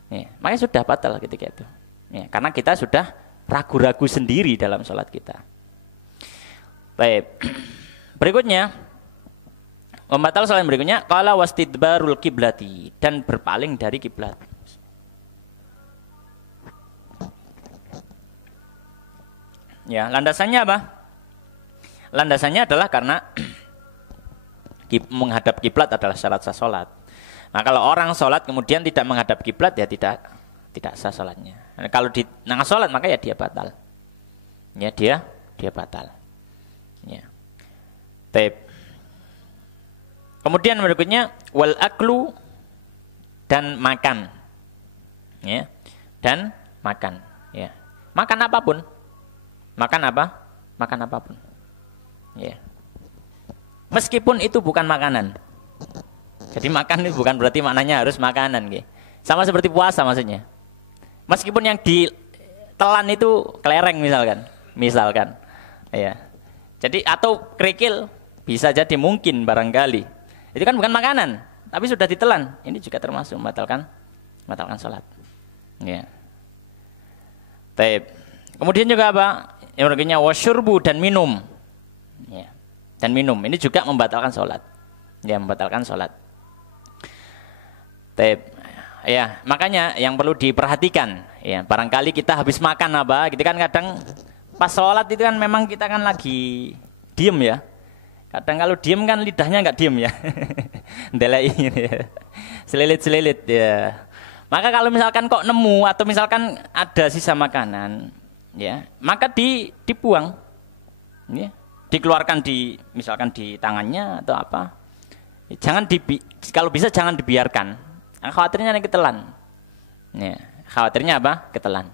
Ya, makanya sudah batal ketika itu. Ya, karena kita sudah ragu-ragu sendiri dalam sholat kita. Baik. Berikutnya, membatal sholat yang berikutnya, qala wastidbarul kiblati, dan berpaling dari kiblat. Ya, landasannya apa? Landasannya adalah karena menghadap kiblat adalah syarat sah sholat. Nah, kalau orang sholat kemudian tidak menghadap kiblat, ya tidak sah sholatnya. Nah, kalau di tengah sholat maka ya dia batal. Ya dia batal. Ya. Taib. Kemudian berikutnya wal aklu, dan makan. Ya. Dan makan, ya. Makan apapun. Makan apa? Makan apapun. Ya. Meskipun itu bukan makanan. Jadi makan itu bukan berarti maknanya harus makanan, gitu. Sama seperti puasa maksudnya. Meskipun yang ditelan itu kelereng misalkan. Ya. Jadi atau kerikil bisa jadi mungkin barangkali. Itu kan bukan makanan, tapi sudah ditelan. Ini juga termasuk membatalkan salat. Ya. Taib. Kemudian juga apa? Yang berikutnya wasyurbu, dan minum. Ya. Dan minum ini juga membatalkan salat. Ya, membatalkan salat. Taib. Ya, makanya yang perlu diperhatikan, ya, barangkali kita habis makan apa, gitu kan kadang pas sholat itu kan memang kita kan lagi diem ya. Kadang kalau diem kan lidahnya nggak diem ya. Ndelai ya. Selilit-selilit ya. Maka kalau misalkan kok nemu atau misalkan ada sisa makanan, ya, maka dibuang. Ya. Dikeluarkan misalkan di tangannya atau apa. Kalau bisa jangan dibiarkan. Khawatirnya ketelan. Ya, khawatirnya apa? Ketelan.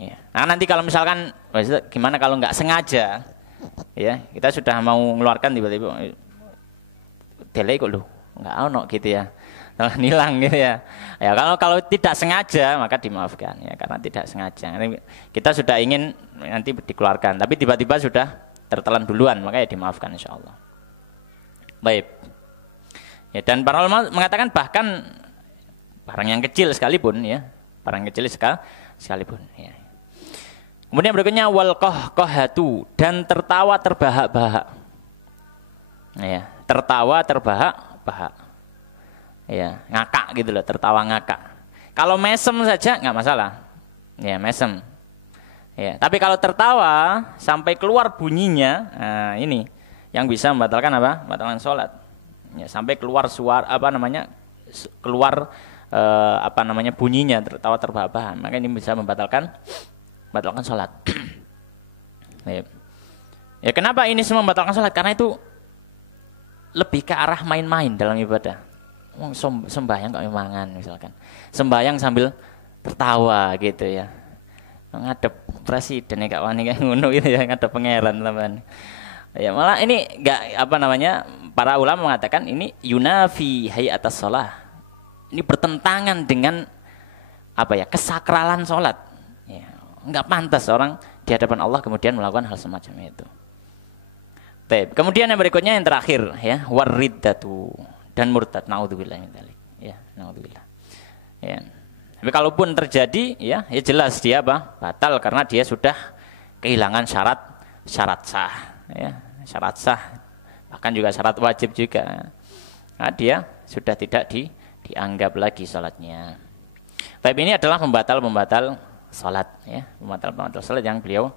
Ya. Nah, nanti kalau misalkan gimana kalau nggak sengaja, ya kita sudah mau mengeluarkan tiba-tiba delay kok lu nggak ono gitu ya, hilang gitu ya. Ya kalau tidak sengaja maka dimaafkan ya, karena tidak sengaja. Kita sudah ingin nanti dikeluarkan, tapi tiba-tiba sudah tertelan duluan, maka ya dimaafkan insyaallah. Baik. Ya, dan para ulama mengatakan bahkan barang yang kecil sekalipun ya, barang kecil sekalipun ya. Kemudian berikutnya wal qahqahatu, dan tertawa terbahak-bahak. Ya, tertawa terbahak-bahak. Ya, ngakak gitu loh, tertawa ngakak. Kalau mesem saja nggak masalah. Ya, mesem. Ya, tapi kalau tertawa sampai keluar bunyinya, nah ini yang bisa membatalkan apa? Membatalkan sholat. Ya, sampai keluar suara keluar bunyinya, tertawa terbahak-bahak, maka ini bisa membatalkan sholat. Ya, kenapa ini semua membatalkan sholat? Karena itu lebih ke arah main-main dalam ibadah. Sembahyang kok mangan misalkan, sembahyang sambil tertawa gitu ya, ngadep presiden ya kawan kayak ngono gitu ya, ngadep pangeran teman. Ya malah ini para ulama mengatakan ini yunafi hayatas shalah. Ini bertentangan dengan kesakralan sholat. Ya, enggak pantas orang di hadapan Allah kemudian melakukan hal semacam itu. Baik, kemudian yang berikutnya yang terakhir ya, wariddatu, dan murtad, naudzubillah min dzalik. Ya, naudzubillah. Ya. Tapi kalaupun terjadi ya jelas dia batal karena dia sudah kehilangan syarat sah. Ya, syarat sah, bahkan juga syarat wajib juga. Nah, dia sudah tidak dianggap lagi salatnya. Tapi ini adalah pembatal salat ya, pembatal salat yang beliau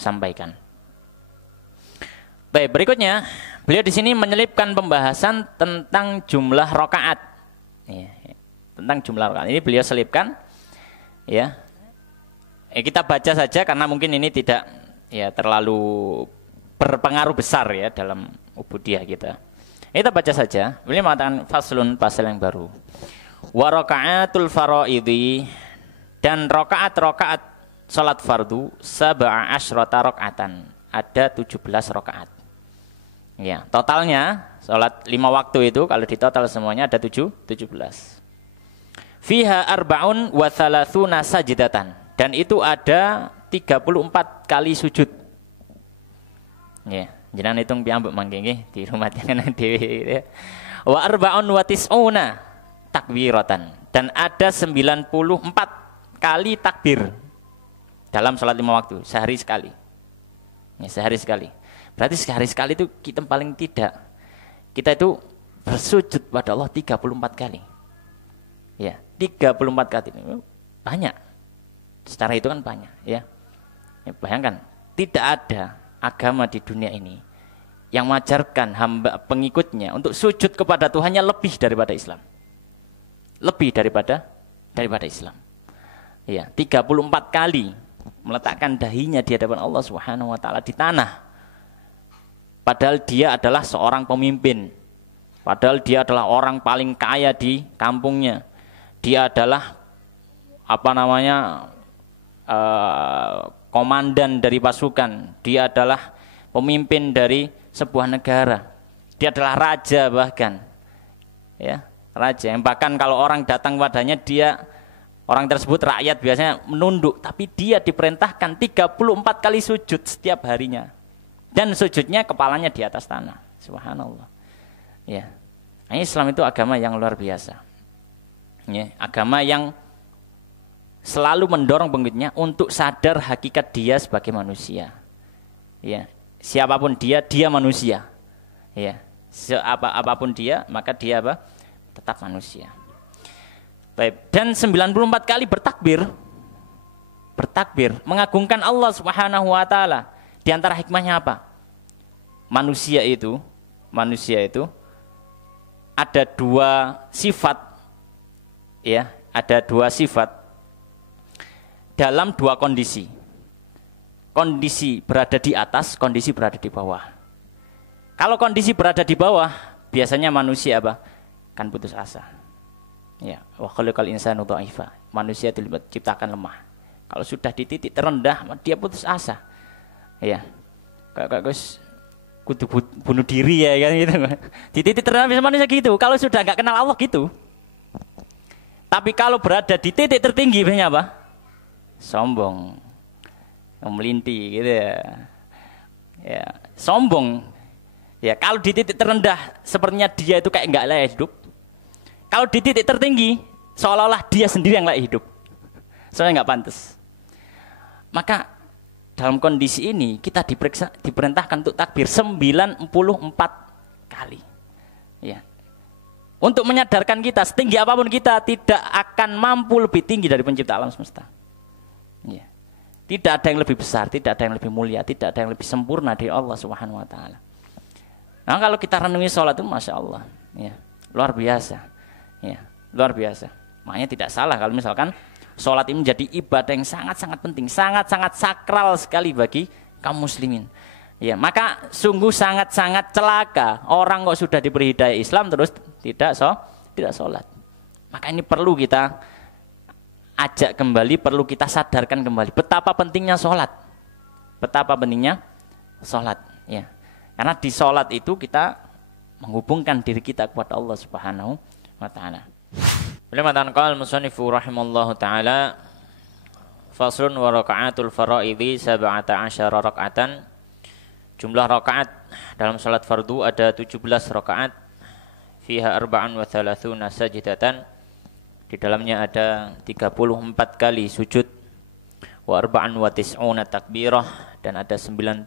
sampaikan. Baik, berikutnya beliau di sini menyelipkan pembahasan tentang jumlah rakaat. Ya, tentang jumlah rakaat. Ini beliau selipkan ya. Kita baca saja karena mungkin ini tidak ya terlalu berpengaruh besar ya dalam ubudiyah kita. Kita baca saja. Beliau mengatakan faslun, pasal yang baru. Wa raka'atul faraidhi, dan rakaat salat fardu sab'a asyrata rakaatan, ada 17 rakaat. Ya, totalnya salat 5 waktu itu kalau ditotal semuanya ada 17. Fiha arba'un wa thalathuna sajdatan. Dan itu ada 34 kali sujud. Ya, jenengan hitung piambek mangke nggih di rumah jenengan dhewe. Wa arba'un wa tis'una takbiratan. Dan ada 94 kali takbir dalam salat 5 waktu, sehari sekali. Ya, sehari sekali. Berarti sehari sekali itu kita paling tidak kita itu bersujud pada Allah 34 kali. Ya, 34 kali. Banyak. Secara itu kan banyak, ya. Ya, bayangkan, tidak ada agama di dunia ini yang mengajarkan hamba pengikutnya untuk sujud kepada Tuhannya lebih daripada Islam. Lebih daripada Islam. Ya, 34 kali meletakkan dahinya di hadapan Allah Subhanahu wa taala di tanah. Padahal dia adalah seorang pemimpin. Padahal dia adalah orang paling kaya di kampungnya. Dia adalah komandan dari pasukan. Dia adalah pemimpin dari sebuah negara. Dia adalah raja bahkan. Ya, raja. Yang bahkan kalau orang datang padanya orang tersebut rakyat biasanya menunduk, tapi dia diperintahkan 34 kali sujud setiap harinya. Dan sujudnya kepalanya di atas tanah. Subhanallah. Ya. Islam itu agama yang luar biasa. Ya, agama yang selalu mendorong pengikutnya untuk sadar hakikat dia sebagai manusia. Ya, siapapun dia manusia. Ya, apapun dia, maka dia tetap manusia. Baik. Dan 94 kali bertakbir, mengagungkan Allah Subhanahu wa taala. Di antara hikmahnya apa? Manusia itu ada dua sifat, ya, ada dua sifat dalam dua kondisi. Kondisi berada di atas, kondisi berada di bawah. Kalau kondisi berada di bawah, biasanya manusia kan putus asa. Ya, wa khalaqal insanu dha'ifa. Manusia diciptakan lemah. Kalau sudah di titik terendah, dia putus asa. Ya. Kayak Gus kudu bunuh diri ya kan gitu. Di titik terendah bisa manusia gitu. Kalau sudah enggak kenal Allah gitu. Tapi kalau berada di titik tertinggi biasanya apa? Sombong. Melinti gitu ya. Ya, sombong. Ya, kalau di titik terendah sepertinya dia itu kayak enggak layak hidup. Kalau di titik tertinggi seolah-olah dia sendiri yang layak hidup. Soalnya enggak pantas. Maka dalam kondisi ini kita diperintahkan untuk takbir 94 kali. Ya. Untuk menyadarkan kita setinggi apapun kita tidak akan mampu lebih tinggi dari pencipta alam semesta. Ya. Tidak ada yang lebih besar, tidak ada yang lebih mulia, tidak ada yang lebih sempurna dari Allah Subhanahu wa taala. Nah, kalau kita renungi sholat itu Masya Allah, ya, luar biasa. Ya, luar biasa. Makanya tidak salah kalau misalkan sholat ini menjadi ibadah yang sangat-sangat penting, sangat-sangat sakral sekali bagi kaum muslimin. Ya, maka sungguh sangat-sangat celaka orang kok sudah diberi hidayah Islam terus tidak sholat. Maka ini perlu kita ajak kembali, perlu kita sadarkan kembali betapa pentingnya sholat. Betapa pentingnya sholat. Ya. Karena di sholat itu kita menghubungkan diri kita kepada Allah Subhanahu wa ta'ala. Beliau mengatakan qala al-musannifu rahimallahu ta'ala faslun wa raka'atul faraidhi 17 raka'atan. Jumlah rakaat dalam salat fardu ada 17 rakaat. Fiha 34 sajdatan. Di dalamnya ada 34 kali sujud. Wa 94 takbirah, dan ada 94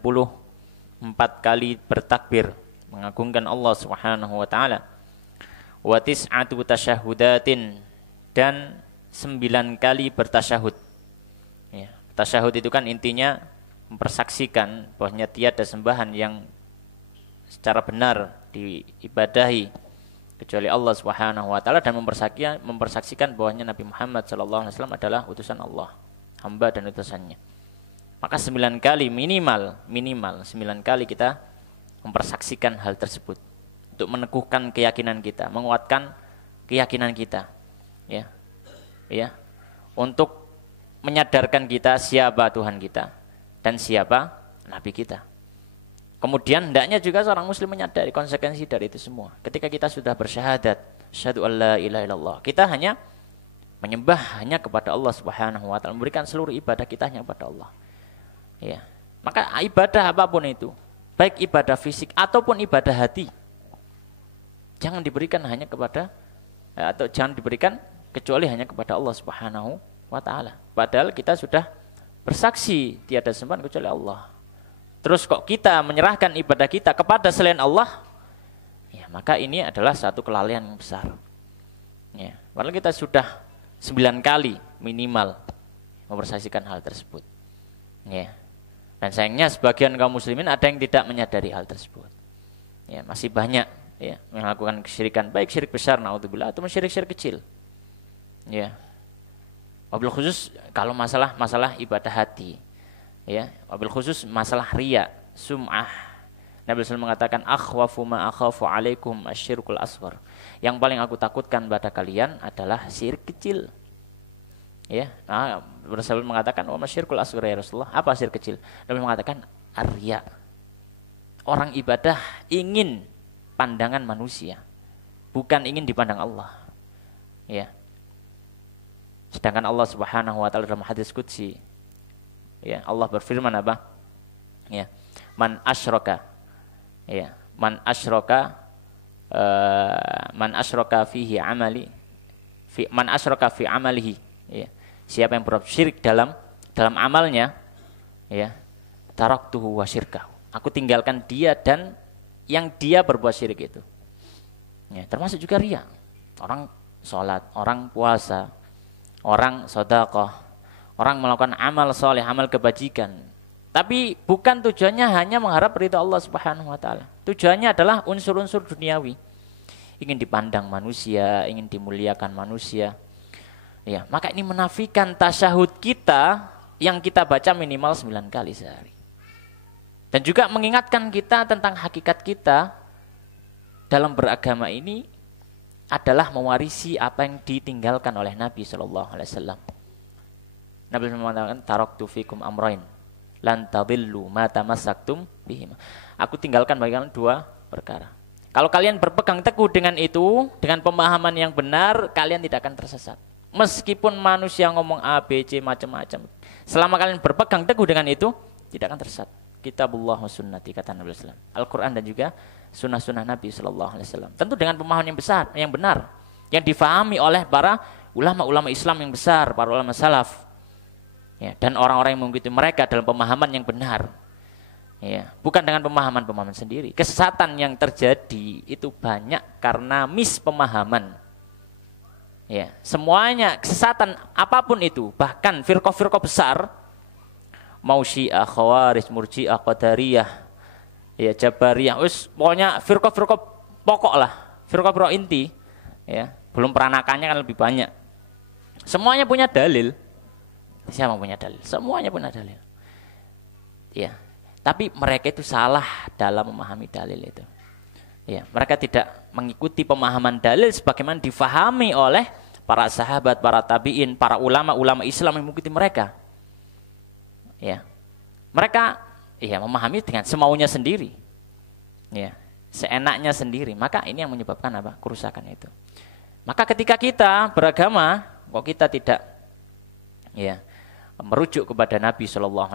kali bertakbir mengagungkan Allah Subhanahu wa taala. Wa tis'atu tasyahudatin, dan 9 kali bertasyahud. Ya, tasyahud itu kan intinya mempersaksikan bahwanya tiada sembahan yang secara benar diibadahi kecuali Allah Subhanahu wa taala, dan mempersaksikan bahwanya Nabi Muhammad sallallahu alaihi wasallam adalah utusan Allah, hamba dan utusannya. Maka 9 kali minimal 9 kali kita mempersaksikan hal tersebut untuk meneguhkan keyakinan kita, menguatkan keyakinan kita, ya, untuk menyadarkan kita siapa Tuhan kita dan siapa Nabi kita. Kemudian hendaknya juga seorang muslim menyadari konsekuensi dari itu semua. Ketika kita sudah bersyahadat, syahadu an la ilaha illallah, kita hanya menyembah hanya kepada Allah Subhanahu wa taala, memberikan seluruh ibadah kita hanya kepada Allah. Ya. Maka ibadah apapun itu, baik ibadah fisik ataupun ibadah hati, jangan diberikan hanya kepada atau jangan diberikan kecuali hanya kepada Allah Subhanahu wa taala. Padahal kita sudah bersaksi tiada sembahan kecuali Allah. Terus kok kita menyerahkan ibadah kita kepada selain Allah? Ya, maka ini adalah satu kelalaian yang besar. Ya, padahal kita sudah 9 kali minimal mempersaksikan hal tersebut. Ya. Dan sayangnya sebagian kaum muslimin ada yang tidak menyadari hal tersebut. Ya, masih banyak ya melakukan kesyirikan, baik syirik besar naudzubillah atau syirik-syirik kecil. Ya. Wabil khusus kalau masalah ibadah hati. Ya, wabil khusus masalah riya, sum'ah. Nabi SAW mengatakan akhwafu ma akhafu alaikum asyirkul asghar. Yang paling aku takutkan pada kalian adalah syirik kecil. Ya, Rasul mengatakan wa masyirkul asghar ya Rasulullah. Apa syirik kecil? Nabi mengatakan ar-riya. Orang ibadah ingin pandangan manusia, bukan ingin dipandang Allah. Ya. Sedangkan Allah Subhanahu wa taala dalam hadis qudsi, ya, Allah berfirman apa? Ya, man asyraka. Ya, man asyraka fihi amali man asyraka fi amalihi. Ya. Siapa yang berbuat syirik dalam amalnya, ya, taraktuhu wa syirkahu. Aku tinggalkan dia dan yang dia berbuat syirik itu. Ya, termasuk juga riya. Orang sholat, orang puasa, orang sedekah, orang melakukan amal soleh, amal kebajikan. Tapi bukan tujuannya hanya mengharap ridha Allah Subhanahu wa taala. Tujuannya adalah unsur-unsur duniawi. Ingin dipandang manusia, ingin dimuliakan manusia. Ya, maka ini menafikan tasyahud kita yang kita baca minimal 9 kali sehari. Dan juga mengingatkan kita tentang hakikat kita dalam beragama ini adalah mewarisi apa yang ditinggalkan oleh Nabi sallallahu alaihi wasallam. Nabi mengatakan taraktu fikum amrain lan tadillu ma tamassaktum bihima. Aku tinggalkan bagi kalian 2 perkara. Kalau kalian berpegang teguh dengan itu, dengan pemahaman yang benar, kalian tidak akan tersesat. Meskipun manusia ngomong A, B, C, macam-macam. Selama kalian berpegang teguh dengan itu, tidak akan tersesat. Kitabullah wa sunnati, kata Nabi SAW. Al-Quran dan juga sunnah-sunnah Nabi SAW. Tentu dengan pemahaman yang besar, yang benar. Yang difahami oleh para ulama-ulama Islam yang besar, para ulama salaf. Ya, dan orang-orang yang mengikuti mereka dalam pemahaman yang benar. Ya, bukan dengan pemahaman-pemahaman sendiri. Kesesatan yang terjadi itu banyak karena mispemahaman. Ya, semuanya kesesatan apapun itu, bahkan firqah-firqah besar, mau Syiah, Khawarij, Murji'ah, Qadariyah, ya Jabariyah, pokoknya firqah-firqah pokok lah, firqah-firqah inti, ya, belum peranakannya kan lebih banyak. Semuanya punya dalil. Siapa punya dalil? Semuanya punya dalil. Ya, tapi mereka itu salah dalam memahami dalil itu. Ya, mereka tidak mengikuti pemahaman dalil sebagaimana difahami oleh para sahabat, para tabi'in, para ulama-ulama Islam yang mengikuti mereka. Ya. Mereka memahami dengan semaunya sendiri. Ya, seenaknya sendiri. Maka ini yang menyebabkan apa? Kerusakan itu. Maka ketika kita beragama, kok kita tidak merujuk kepada Nabi SAW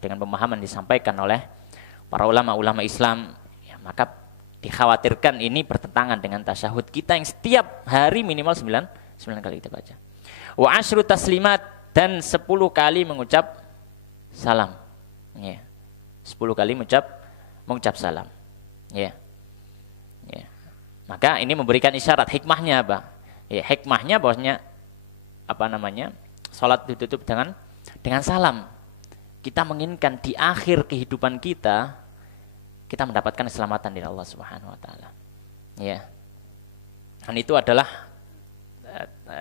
dengan pemahaman disampaikan oleh para ulama-ulama Islam, ya, maka dikhawatirkan ini bertentangan dengan tasyahud kita yang setiap hari minimal 9 kali kita baca. Wa asyru taslimat, dan 10 kali mengucap salam. Ya. 10 kali mengucap salam. Ya. Ya. Maka ini memberikan isyarat, hikmahnya apa? Ya, hikmahnya bahwasanya salat ditutup dengan salam. Kita menginginkan di akhir kehidupan kita mendapatkan keselamatan dari Allah Subhanahu wa taala. Ya. Dan itu adalah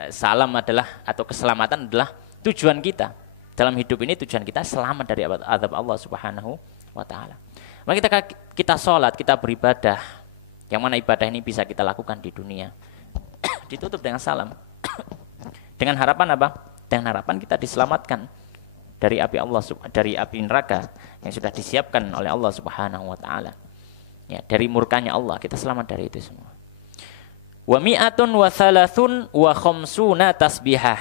salam adalah atau keselamatan adalah tujuan kita. Dalam hidup ini tujuan kita selamat dari azab Allah Subhanahu wa taala. Maka kita salat, kita beribadah, yang mana ibadah ini bisa kita lakukan di dunia. Ditutup dengan salam. Dengan harapan apa? Dengan harapan kita diselamatkan dari api neraka yang sudah disiapkan oleh Allah Subhanahu wa taala. Ya, dari murkanya Allah, kita selamat dari itu semua. Wa mi'atun wa thalathun wa khamsuna tasbihah,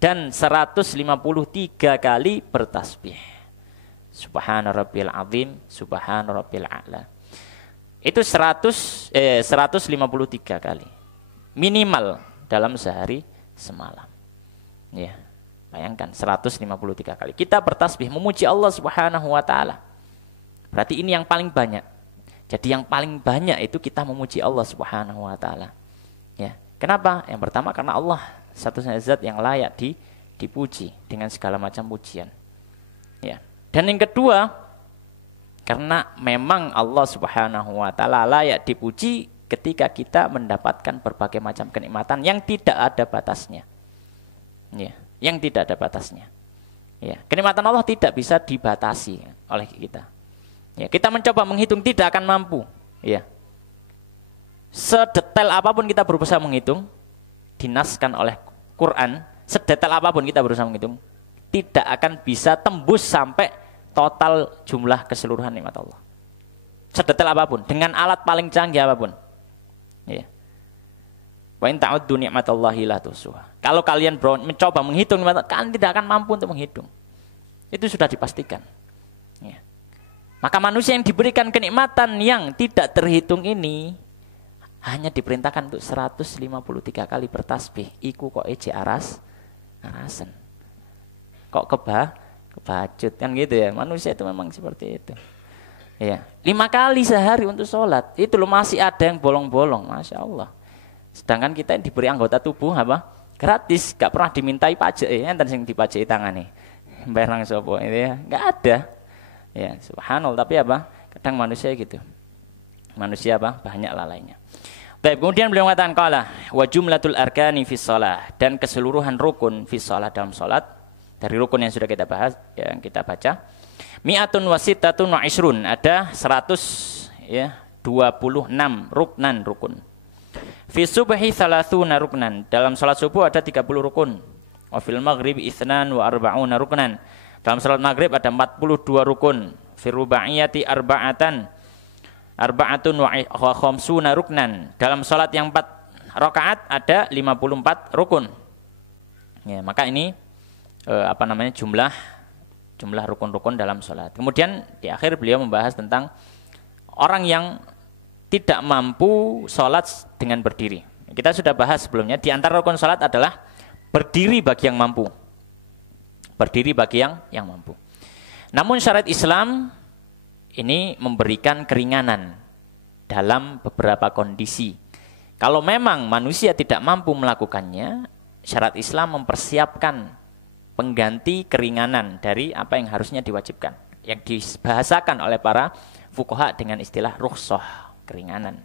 dan 153 kali bertasbih. Subhana rabbil azim, subhana rabbil a'la. Itu 153 kali. Minimal dalam sehari semalam. Ya. Bayangkan 153 kali. Kita bertasbih memuji Allah Subhanahu wa taala. Berarti ini yang paling banyak. Jadi yang paling banyak itu kita memuji Allah Subhanahu wa taala. Ya. Kenapa? Yang pertama karena Allah satu-satunya zat yang layak dipuji dengan segala macam pujian. Ya. Dan yang kedua, karena memang Allah Subhanahu wa taala layak dipuji ketika kita mendapatkan berbagai macam kenikmatan yang tidak ada batasnya. Ya, yang tidak ada batasnya. Ya, kenikmatan Allah tidak bisa dibatasi oleh kita. Ya, kita mencoba menghitung tidak akan mampu. Ya. Sedetail apapun kita berusaha menghitung, dinaskan oleh Quran, sedetail apapun kita berusaha menghitung, tidak akan bisa tembus sampai total jumlah keseluruhan nikmat Allah. Sedetail apapun, dengan alat paling canggih apapun. Ya. Wa in ta'uddu ni'matallahi la tuhsuha. Kalau kalian mencoba menghitung nikmat, kalian tidak akan mampu untuk menghitung. Itu sudah dipastikan. Ya. Maka manusia yang diberikan kenikmatan yang tidak terhitung ini hanya diperintahkan untuk 153 kali bertasbih. Iku kok eje arasen. Kok kebacut kan gitu ya. Manusia itu memang seperti itu. Ya, 5 kali sehari untuk sholat. Itu loh masih ada yang bolong-bolong, Masya Allah. Sedangkan kita yang diberi anggota tubuh apa? Gratis, gak pernah dimintai pajak ya, enten sing dipajaki tangane. Bayar nang sapa itu ya, gak ada. Ya, subhanallah, tapi apa? Kadang manusia gitu. Manusia apa? Banyak lalainya. Baik, kemudian beliau mengatakan qala wa jumlatul arkani fis shalah, dan keseluruhan rukun fis shalah dalam salat, dari rukun yang sudah kita bahas, yang kita baca, mi'atun wa sittatun wa isrun, ada 100 ya, 26 rukun. Fi subhi thalathuna ruknan, dalam salat subuh ada 30 rukun. Wa fil maghrib itsnan wa arba'una ruknan, dalam salat maghrib ada 42 rukun. Fi rubaiyati arba'atun wa khamsuna ruknan, dalam salat yang 4 rakaat ada 54 rukun. Ya, maka ini jumlah rukun-rukun dalam salat. Kemudian di akhir beliau membahas tentang orang yang tidak mampu sholat dengan berdiri. Kita sudah bahas sebelumnya, di antara rukun sholat adalah berdiri bagi yang mampu. Berdiri bagi yang mampu. Namun syariat Islam ini memberikan keringanan dalam beberapa kondisi. Kalau memang manusia tidak mampu melakukannya, syariat Islam mempersiapkan pengganti keringanan dari apa yang harusnya diwajibkan, yang dibahasakan oleh para fuqaha dengan istilah rukhsah, keringanan.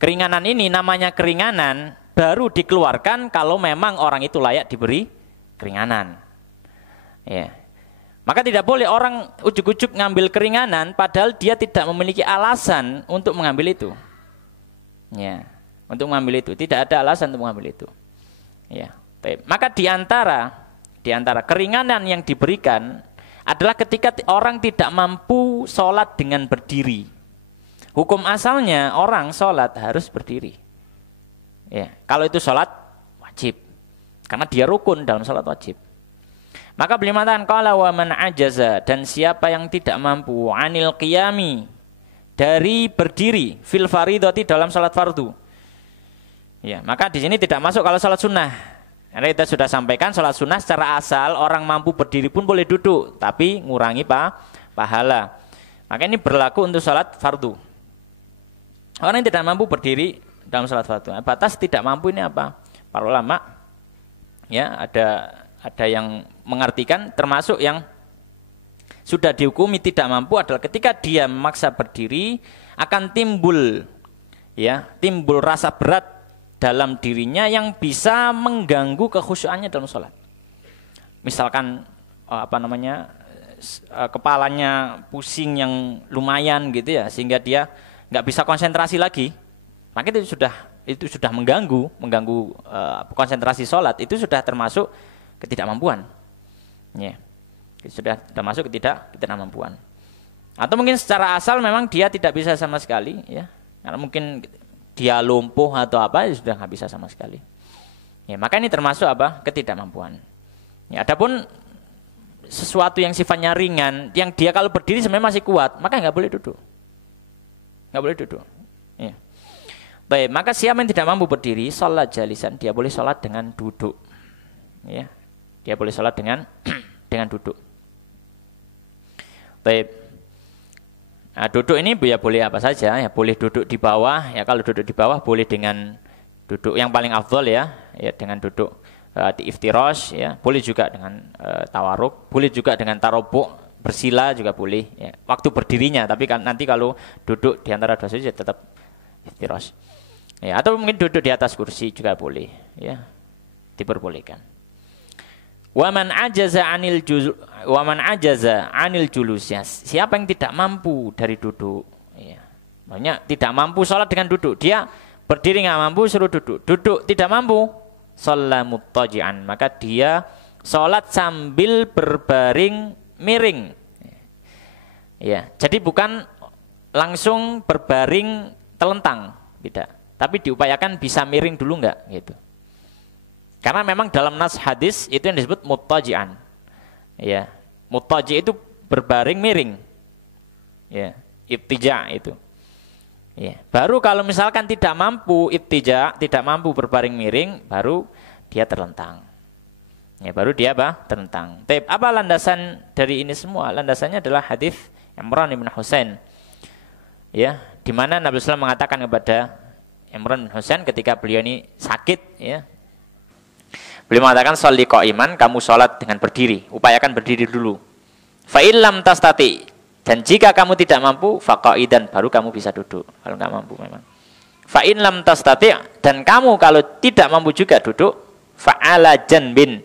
Keringanan ini namanya keringanan baru dikeluarkan kalau memang orang itu layak diberi keringanan. Ya. Maka tidak boleh orang ujuk-ujuk ngambil keringanan padahal dia tidak memiliki alasan untuk mengambil itu. Ya, untuk mengambil itu tidak ada alasan untuk mengambil itu. Ya. Baik. Maka di antara keringanan yang diberikan adalah ketika orang tidak mampu sholat dengan berdiri. Hukum asalnya orang sholat harus berdiri. Ya, kalau itu sholat wajib, karena dia rukun dalam sholat wajib. Maka beliau mengatakan qala wa man ajaza, dan siapa yang tidak mampu anil qiyami, dari berdiri fil faridati dalam sholat fardu. Ya, maka di sini tidak masuk kalau sholat sunnah. Karena kita sudah sampaikan sholat sunnah secara asal orang mampu berdiri pun boleh duduk, tapi ngurangi pahala. Maka ini berlaku untuk sholat fardu. Orang yang tidak mampu berdiri dalam sholat fardu. Batas tidak mampu ini apa? Para ulama ya ada yang mengartikan termasuk yang sudah dihukumi tidak mampu adalah ketika dia memaksa berdiri akan timbul rasa berat dalam dirinya yang bisa mengganggu kekhusyuannya dalam sholat. Misalkan kepalanya pusing yang lumayan gitu ya, sehingga dia nggak bisa konsentrasi lagi. Maka itu sudah mengganggu konsentrasi sholat, itu sudah termasuk ketidakmampuan. Ya, itu sudah termasuk ketidakmampuan. Atau mungkin secara asal memang dia tidak bisa sama sekali, ya, karena mungkin dia lumpuh atau apa, ya sudah nggak bisa sama sekali. Ya, maka ini termasuk apa? Ketidakmampuan. Ya, adapun sesuatu yang sifatnya ringan, yang dia kalau berdiri sebenarnya masih kuat, maka nggak boleh duduk. Nggak boleh duduk. Ya. Baik, maka siapa yang tidak mampu berdiri, sholat jalisan, dia boleh sholat dengan duduk. Ya, dia boleh sholat dengan dengan duduk. Baik. Nah, duduk ini ya boleh apa saja, ya boleh duduk di bawah, ya kalau duduk di bawah boleh dengan duduk yang paling afdol ya dengan duduk di iftirash, ya boleh juga dengan tawaruk, boleh juga dengan tarobuk, bersila juga boleh. Ya. Waktu berdirinya, tapi kan nanti kalau duduk di antara dua sujud tetap iftirash. Ya, atau mungkin duduk di atas kursi juga boleh, ya diperbolehkan. Waman ajaza anil julus, ya. Siapa yang tidak mampu dari duduk, ya. Banyak tidak mampu sholat dengan duduk, dia berdiri nggak mampu suruh duduk, duduk tidak mampu, sholat muttaji'an, maka dia sholat sambil berbaring miring. Ya, jadi bukan langsung berbaring telentang, tidak. Tapi diupayakan bisa miring dulu nggak, gitu. Karena memang dalam nas hadis itu yang disebut muttaji'an. Ya, muttaji' itu berbaring miring. Ya, ittija' itu. Ya, baru kalau misalkan tidak mampu ittija', tidak mampu berbaring miring, baru dia terlentang. Ya, baru dia apa? Terlentang. Tapi apa landasan dari ini semua? Landasannya adalah hadis Imran bin Husain. Ya, di mana Nabi sallallahu alaihi wasallam mengatakan kepada Imran bin Husain ketika beliau ini sakit, ya. Beliau mengatakan sholli qa'iman, kamu sholat dengan berdiri, upayakan berdiri dulu. Fa illam tastati, dan jika kamu tidak mampu, fa qa'idan, baru kamu bisa duduk. Kalau enggak mampu memang. Fa in lam tastati, dan kamu kalau tidak mampu juga duduk, fa ala janbin,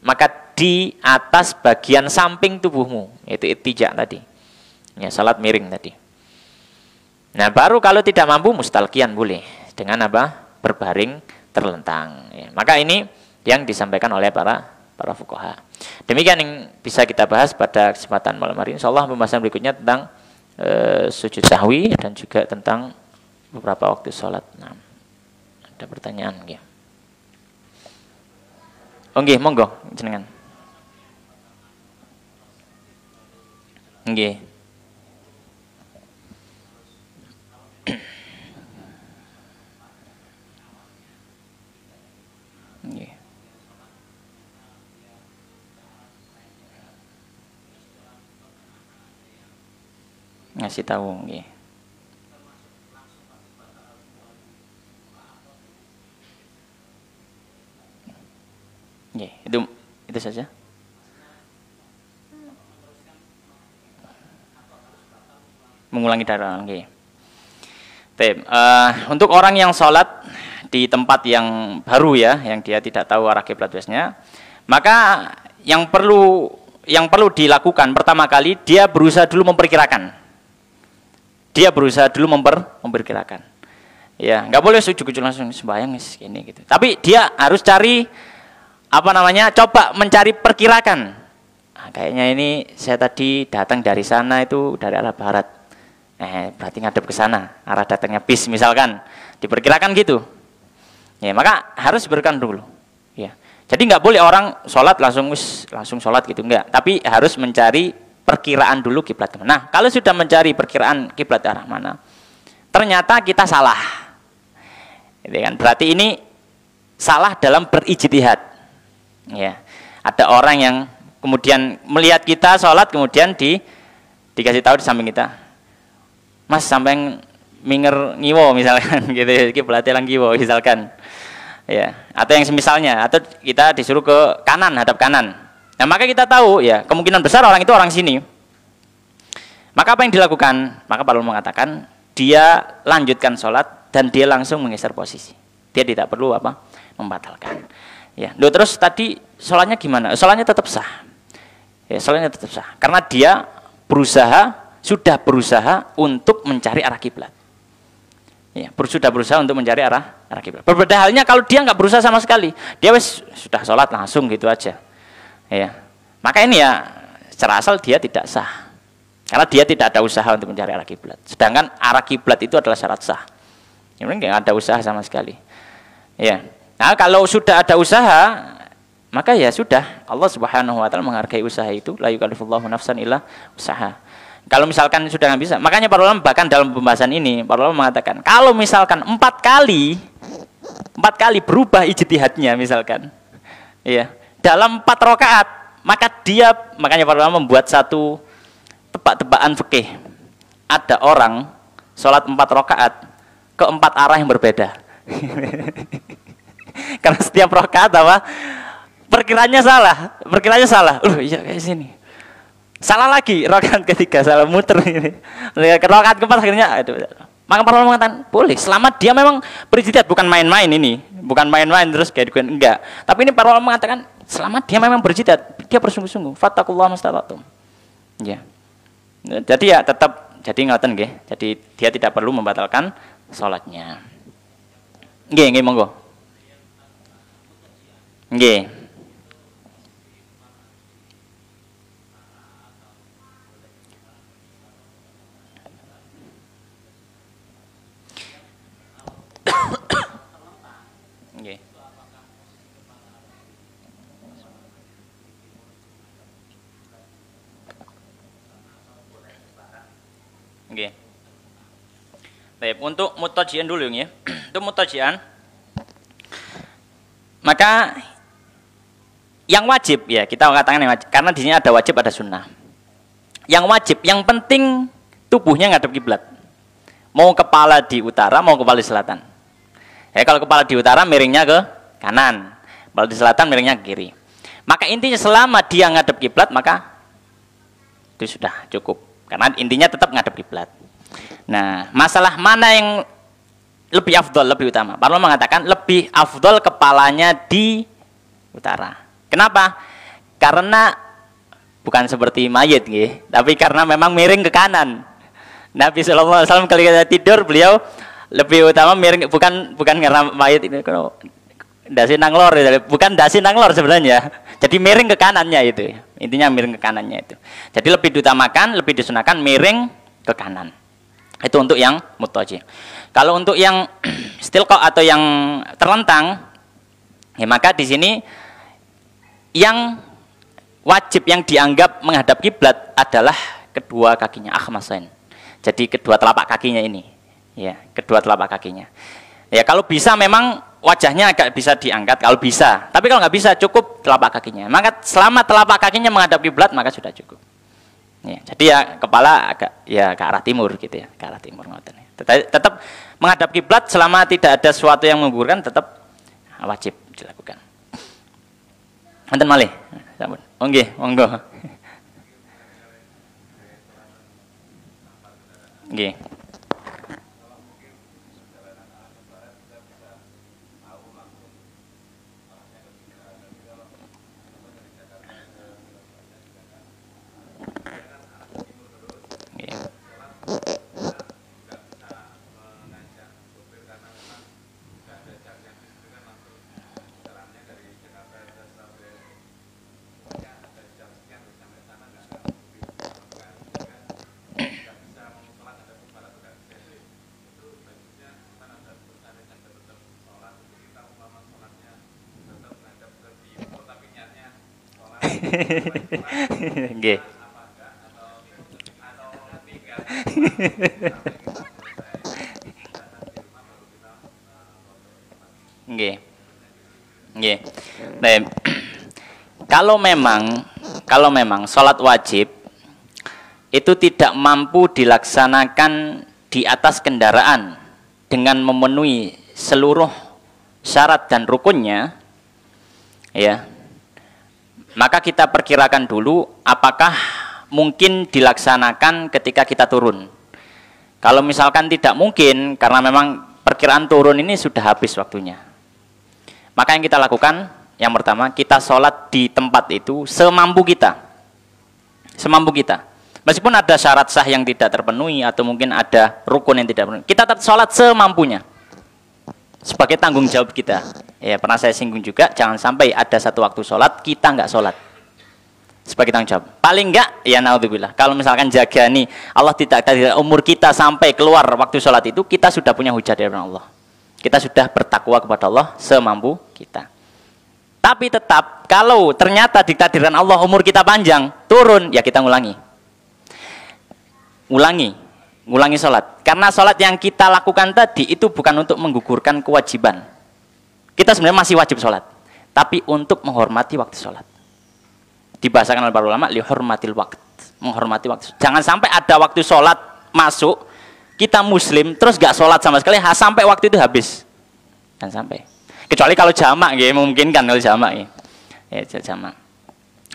maka di atas bagian samping tubuhmu, yaitu ittija' tadi. Ya, salat miring tadi. Nah, baru kalau tidak mampu mustalqiyan boleh dengan apa? Berbaring terlentang. Ya, maka ini yang disampaikan oleh para fuqaha. Demikian yang bisa kita bahas pada kesempatan malam hari ini. Insyaallah pembahasan berikutnya tentang sujud sahwi dan juga tentang beberapa waktu sholat. Nah, ada pertanyaan nggih? Oh nggih, monggo jenengan. Nggih. Nggih. Ngasih tahu nggih. Nggih, itu saja. Mengulangi darah, nggih. Untuk orang yang sholat di tempat yang baru ya, yang dia tidak tahu arah kiblat biasanya, maka yang perlu dilakukan pertama kali dia berusaha dulu memperkirakan. Dia berusaha dulu memperkirakan. Ya, nggak boleh ujuk-ujuk langsung sembahyang ini gitu. Tapi dia harus cari coba mencari perkirakan. Nah, kayaknya ini saya tadi datang dari sana itu dari arah barat. Berarti ngadep ke sana, arah datangnya bis misalkan. Diperkirakan gitu. Ya, maka harus berikan dulu. Ya. Jadi nggak boleh orang sholat langsung sholat gitu, enggak. Tapi harus mencari perkiraan dulu kiblat kemana. Nah, kalau sudah mencari perkiraan kiblat arah mana, ternyata kita salah. Gitu kan? Berarti ini salah dalam berijtihad. Ya. Ada orang yang kemudian melihat kita sholat, kemudian dikasih tahu di samping kita, Mas sampai minger ngiwo misalkan gitu, kiblatnya lang ngiwo misalkan. Ya, atau yang semisalnya, atau kita disuruh ke kanan, hadap kanan. Nah, maka kita tahu ya, kemungkinan besar orang itu orang sini. Maka apa yang dilakukan? Maka Pak Ulama mengatakan, dia lanjutkan sholat dan dia langsung menggeser posisi. Dia tidak perlu membatalkan. Ya, terus tadi sholatnya gimana? Sholatnya tetap sah. Ya, sholatnya tetap sah. Karena dia sudah berusaha untuk mencari arah kiblat. Ya, sudah berusaha untuk mencari arah kiblat. Berbeda halnya kalau dia nggak berusaha sama sekali, dia sudah sholat langsung gitu aja. Ya, maka ini ya secara asal dia tidak sah, karena dia tidak ada usaha untuk mencari arah kiblat. Sedangkan arah kiblat itu adalah syarat sah. Ini nggak ada usaha sama sekali. Ya. Nah, kalau sudah ada usaha, maka ya sudah, Allah Subhanahu wa taala menghargai usaha itu, la yukallifullahu nafsan illa usaha. Kalau misalkan sudah nggak bisa, makanya para ulama bahkan dalam pembahasan ini, para ulama mengatakan, kalau misalkan 4 kali berubah ijtihadnya misalkan, ya, dalam 4 rakaat, makanya para ulama membuat satu tebak-tebakan fikih. Ada orang sholat 4 rakaat ke 4 arah yang berbeda. Karena setiap rakaat apa? Perkiranya salah. Iya kayak sini. Salah lagi, rakaat ketiga salah muter ini. Rakaat keempat akhirnya aduh. Maka para ulama mengatakan boleh, selama dia memang berijtihad, bukan main-main ini. Bukan main-main terus kayak enggak. Tapi ini para ulama mengatakan selama dia memang berijtihad, dia bersungguh-sungguh. Fattaqullaha mastata'tum. Ya. Jadi ya tetap jadi ngoten nggih. Jadi dia tidak perlu membatalkan salatnya. Nggih, monggo. Nggih. Nggih. Nggih. Baik, untuk mutajian dulu ya. Untuk mutajian, maka yang wajib ya, kita katakan yang wajib, karena di sini ada wajib ada sunnah. Yang wajib, yang penting tubuhnya ngadep kiblat. Mau kepala di utara, mau kepala di selatan. Ya, kalau kepala di utara miringnya ke kanan, kepala di selatan miringnya ke kiri. Maka intinya selama dia ngadep kiblat maka itu sudah cukup. Karena intinya tetap ngadep kiblat. Nah, masalah mana yang lebih afdol, lebih utama? Para ulama mengatakan lebih afdol kepalanya di utara. Kenapa? Karena bukan seperti mayit, tapi karena memang miring ke kanan. Nabi SAW ketika tidur beliau lebih utama miring, bukan karena mayit ini kalau dasi nanglor, bukan dasi nanglor sebenarnya. Jadi miring ke kanannya itu. Intinya miring ke kanannya itu. Jadi lebih diutamakan, lebih disunahkan miring ke kanan. Itu untuk yang mutaji. Kalau untuk yang istilqa atau yang terlentang, ya maka di sini yang wajib yang dianggap menghadap kiblat adalah kedua kakinya akhmasain. Jadi kedua telapak kakinya ini. Ya, kedua telapak kakinya. Ya kalau bisa memang wajahnya agak bisa diangkat kalau bisa. Tapi kalau nggak bisa cukup telapak kakinya. Maka selama telapak kakinya menghadap kiblat maka sudah cukup. Ya, jadi ya kepala agak ya ke arah timur gitu ya, ke arah timur ngoten. Tetap menghadap kiblat selama tidak ada sesuatu yang menggugurkan tetap wajib dilakukan. Wonten malih. Sampun. Oh nggih, monggo. Nggih. Nggih. Nggih. Nggih. Nah, kalau memang sholat wajib itu tidak mampu dilaksanakan di atas kendaraan dengan memenuhi seluruh syarat dan rukunnya, ya, maka kita perkirakan dulu apakah mungkin dilaksanakan ketika kita turun. Kalau misalkan tidak mungkin karena memang perkiraan turun ini sudah habis waktunya, maka yang kita lakukan yang pertama, kita sholat di tempat itu semampu kita, meskipun ada syarat sah yang tidak terpenuhi atau mungkin ada rukun yang tidak terpenuhi, kita tetap sholat semampunya sebagai tanggung jawab kita. Ya, pernah saya singgung juga, jangan sampai ada satu waktu sholat kita nggak sholat. sebagai tanggung jawab. Paling enggak, ya naudzubillah, kalau misalkan jaga nih, Allah tidak takdirkan umur kita sampai keluar waktu sholat itu, kita sudah punya hujah dari Allah. Kita sudah bertakwa kepada Allah semampu kita. Tapi tetap, kalau ternyata ditakdirkan Allah umur kita panjang, turun, ya kita ngulangi. Ngulangi sholat. Karena sholat yang kita lakukan tadi, itu bukan untuk menggugurkan kewajiban. Kita sebenarnya masih wajib sholat. Tapi untuk menghormati waktu sholat. Dibahasakan oleh para ulama, lihormatil waqt. Menghormati waktu. Jangan sampai ada waktu sholat masuk, kita muslim, terus gak sholat sama sekali, sampai waktu itu habis. Jangan sampai. Kecuali kalau jamak, ya, memungkinkan kalau jamak. Ya, jamak.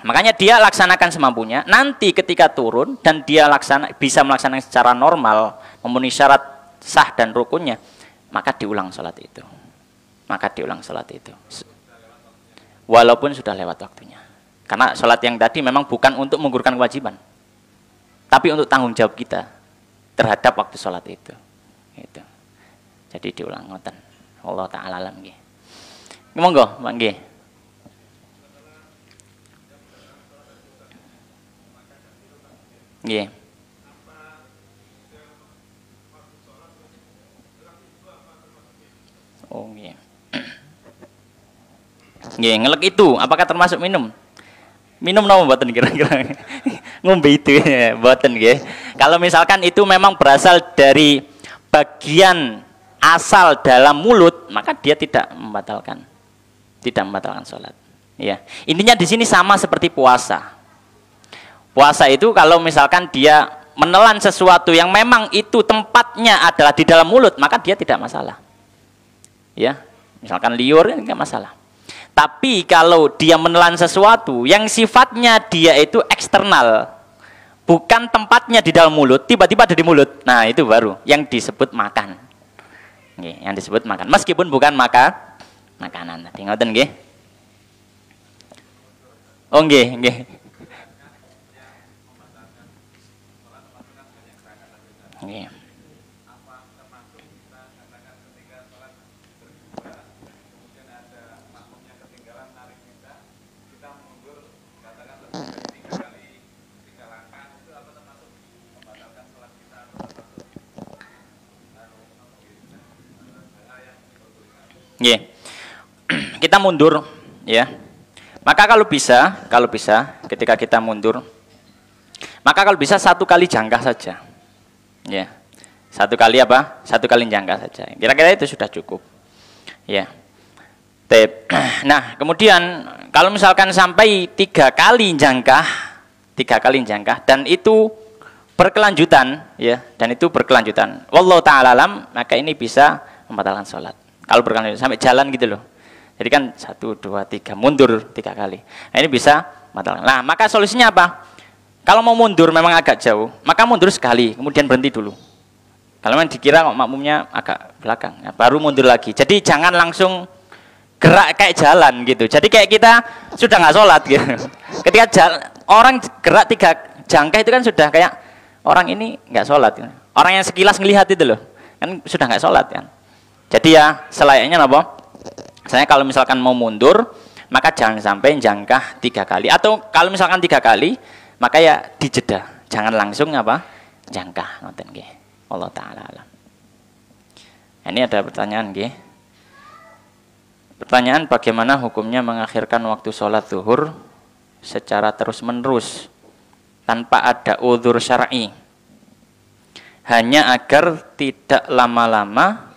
Makanya dia laksanakan semampunya, nanti ketika turun, dan dia bisa melaksanakan secara normal, memenuhi syarat sah dan rukunnya, maka diulang sholat itu. Walaupun sudah lewat waktunya. Karena sholat yang tadi memang bukan untuk menggugurkan kewajiban, tapi untuk tanggung jawab kita terhadap waktu sholat itu. Gitu. Jadi diulang ngoten. Allah Ta'ala alam nggih. Monggo, Pak nggih. Nggih. Oh nggih. Nggih, ngelek itu apakah termasuk minum? Minum napa mboten kira-kira? Ngombe itu ya, mboten nggih. Kalau misalkan itu memang berasal dari bagian asal dalam mulut, maka dia tidak membatalkan sholat. Ya, intinya di sini sama seperti puasa. Puasa itu kalau misalkan dia menelan sesuatu yang memang itu tempatnya adalah di dalam mulut, maka dia tidak masalah. Ya, misalkan liur enggak masalah. Tapi kalau dia menelan sesuatu yang sifatnya dia itu eksternal, bukan tempatnya di dalam mulut, tiba-tiba ada di mulut, nah itu baru yang disebut makan. Yang disebut makan, meskipun bukan makanan. Tadi ngoten nggih. Oh nggih. Nggih. Nggih. Kita mundur ya. Maka kalau bisa ketika kita mundur, maka kalau bisa 1 kali jangkah saja. Ya. 1 kali apa? 1 kali jangkah saja. Kira-kira itu sudah cukup. Ya. Nah, kemudian kalau misalkan sampai 3 kali jangkah dan itu berkelanjutan ya, dan itu berkelanjutan. Wallahu ta'ala alam, maka ini bisa membatalkan sholat. Kalau berkelanjutan sampai jalan gitu loh. Jadi kan 1, 2, 3 mundur 3 kali. Nah, ini bisa batal. Nah, maka solusinya apa? Kalau mau mundur memang agak jauh, maka mundur sekali, kemudian berhenti dulu. Kalau memang dikira kok makmumnya agak belakang, ya, baru mundur lagi. Jadi jangan langsung gerak kayak jalan gitu. Jadi kayak kita sudah nggak sholat gitu. Ketika orang gerak 3 jangkah itu kan sudah kayak orang ini nggak sholat. Gitu. Orang yang sekilas ngelihat itu loh, kan sudah nggak sholat kan. Jadi ya selayaknya apa? Saya kalau misalkan mau mundur, maka jangan sampai jangkah 3 kali. Atau kalau misalkan 3 kali, maka ya dijeda. Jangan langsung apa? Jangkah. Ngoten nggih. Allah Ta'ala alam. Ini ada pertanyaan nggih. Pertanyaan, bagaimana hukumnya mengakhirkan waktu sholat zuhur secara terus-menerus tanpa ada udzur syar'i, hanya agar tidak lama-lama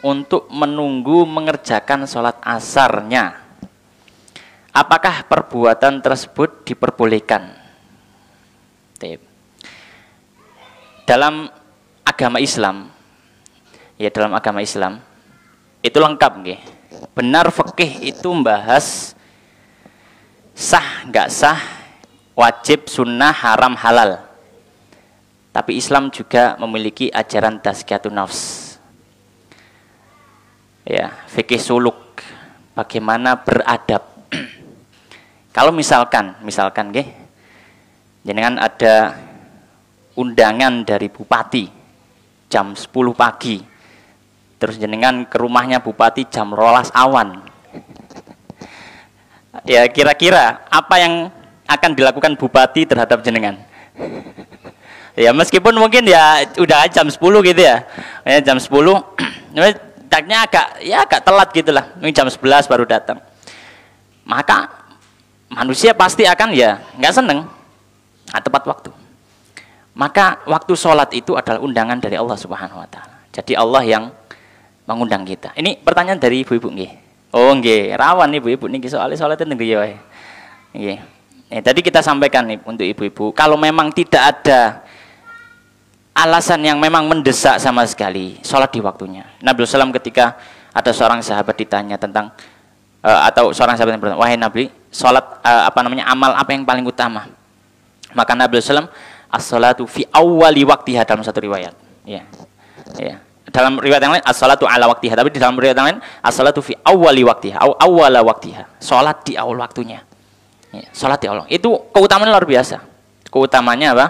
untuk menunggu mengerjakan sholat asarnya. Apakah perbuatan tersebut diperbolehkan? Dalam agama Islam, ya dalam agama Islam itu lengkap nggih. Benar fikih itu membahas sah nggak sah, wajib, sunnah, haram, halal. Tapi Islam juga memiliki ajaran tazkiyatun nafs. Ya, fikih suluk, bagaimana beradab. Kalau misalkan nggih, jenengan ada undangan dari bupati jam 10 pagi, terus jenengan ke rumahnya bupati jam 12 awan. Ya kira-kira apa yang akan dilakukan bupati terhadap jenengan? Ya meskipun mungkin ya udah jam 10 gitu ya. Jam 10 taknya agak telat gitulah. Ini jam 11 baru datang. Maka manusia pasti akan ya nggak seneng tepat waktu. Maka waktu sholat itu adalah undangan dari Allah Subhanahu wa taala. Jadi Allah yang mengundang kita. Ini pertanyaan dari ibu-ibu nggih. Oh nggih, rawan ibu-ibu niki soalnya sholat itu nggih wae. Nggih. Tadi kita sampaikan nih untuk ibu-ibu, kalau memang tidak ada alasan yang memang mendesak sama sekali, sholat di waktunya. Nabi SAW ketika ada seorang sahabat ditanya tentang atau seorang sahabat yang bertanya, wahai Nabi, sholat amal apa yang paling utama? Maka Nabi SAW, as-sholatu fi awwali waktiha dalam satu riwayat. Ya. Dalam riwayat yang lain, as-sholatu ala waktiha. Tapi di dalam riwayat yang lain, as-sholatu fi awwali waktiha, awwala waktiha. Sholat di awal waktunya. Ya, sholat di Allah itu keutamaannya luar biasa. Keutamanya apa?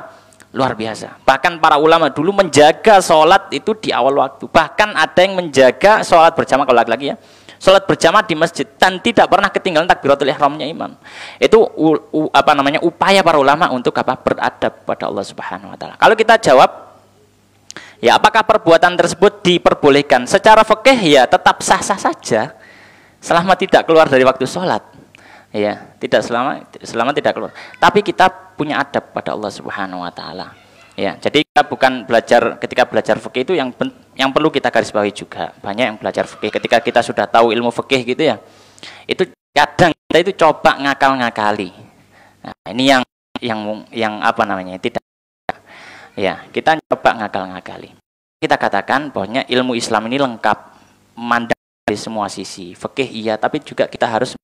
Luar biasa. Bahkan para ulama dulu menjaga sholat itu di awal waktu. Bahkan ada yang menjaga sholat berjamaah, kalau laki-laki ya, sholat berjamaah di masjid dan tidak pernah ketinggalan takbiratul ihramnya imam. Itu upaya para ulama untuk beradab pada Allah Subhanahu wa taala. Kalau kita jawab, ya apakah perbuatan tersebut diperbolehkan? Secara fikih ya tetap sah-sah saja selama tidak keluar dari waktu sholat. Ya, tidak selama tidak keluar. Tapi kita punya adab pada Allah Subhanahu wa taala. Ya, jadi kita bukan ketika belajar fikih itu yang perlu kita garis bawahi juga. Banyak yang belajar fikih ketika kita sudah tahu ilmu fikih gitu ya. Itu kadang kita itu coba ngakal-ngakali. Nah, ini yang tidak. Ya, kita coba ngakal-ngakali. Kita katakan bahwa ilmu Islam ini lengkap, memandang dari semua sisi. Fikih iya, tapi juga kita harus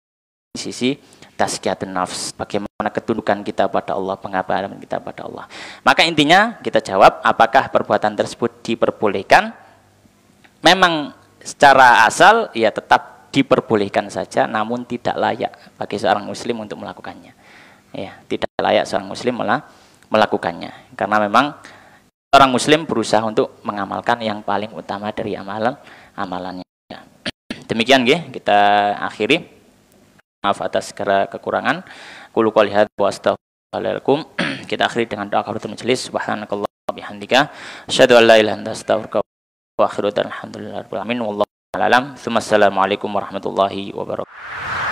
sisi tazkiyatun nafs, bagaimana ketundukan kita pada Allah, pengabdian kita pada Allah. Maka intinya kita jawab, apakah perbuatan tersebut diperbolehkan? Memang secara asal ya tetap diperbolehkan saja, namun tidak layak bagi seorang muslim untuk melakukannya. Ya, tidak layak seorang muslim melakukannya, karena memang seorang muslim berusaha untuk mengamalkan yang paling utama dari amalannya. Demikian nggih, kita akhiri. Maaf atas segala kekurangan. Qul qouli hadza wa astaghfirullahaladzim. Kita akhiri dengan doa kafaratul majelis. Subhanakallah wa bihamdika asyhadu an la ilaha illa anta astaghfiruka wa atubu ilaik. Alhamdulillahirabbil alamin. Wallahu a'lam. Assalamualaikum warahmatullahi wabarakatuh.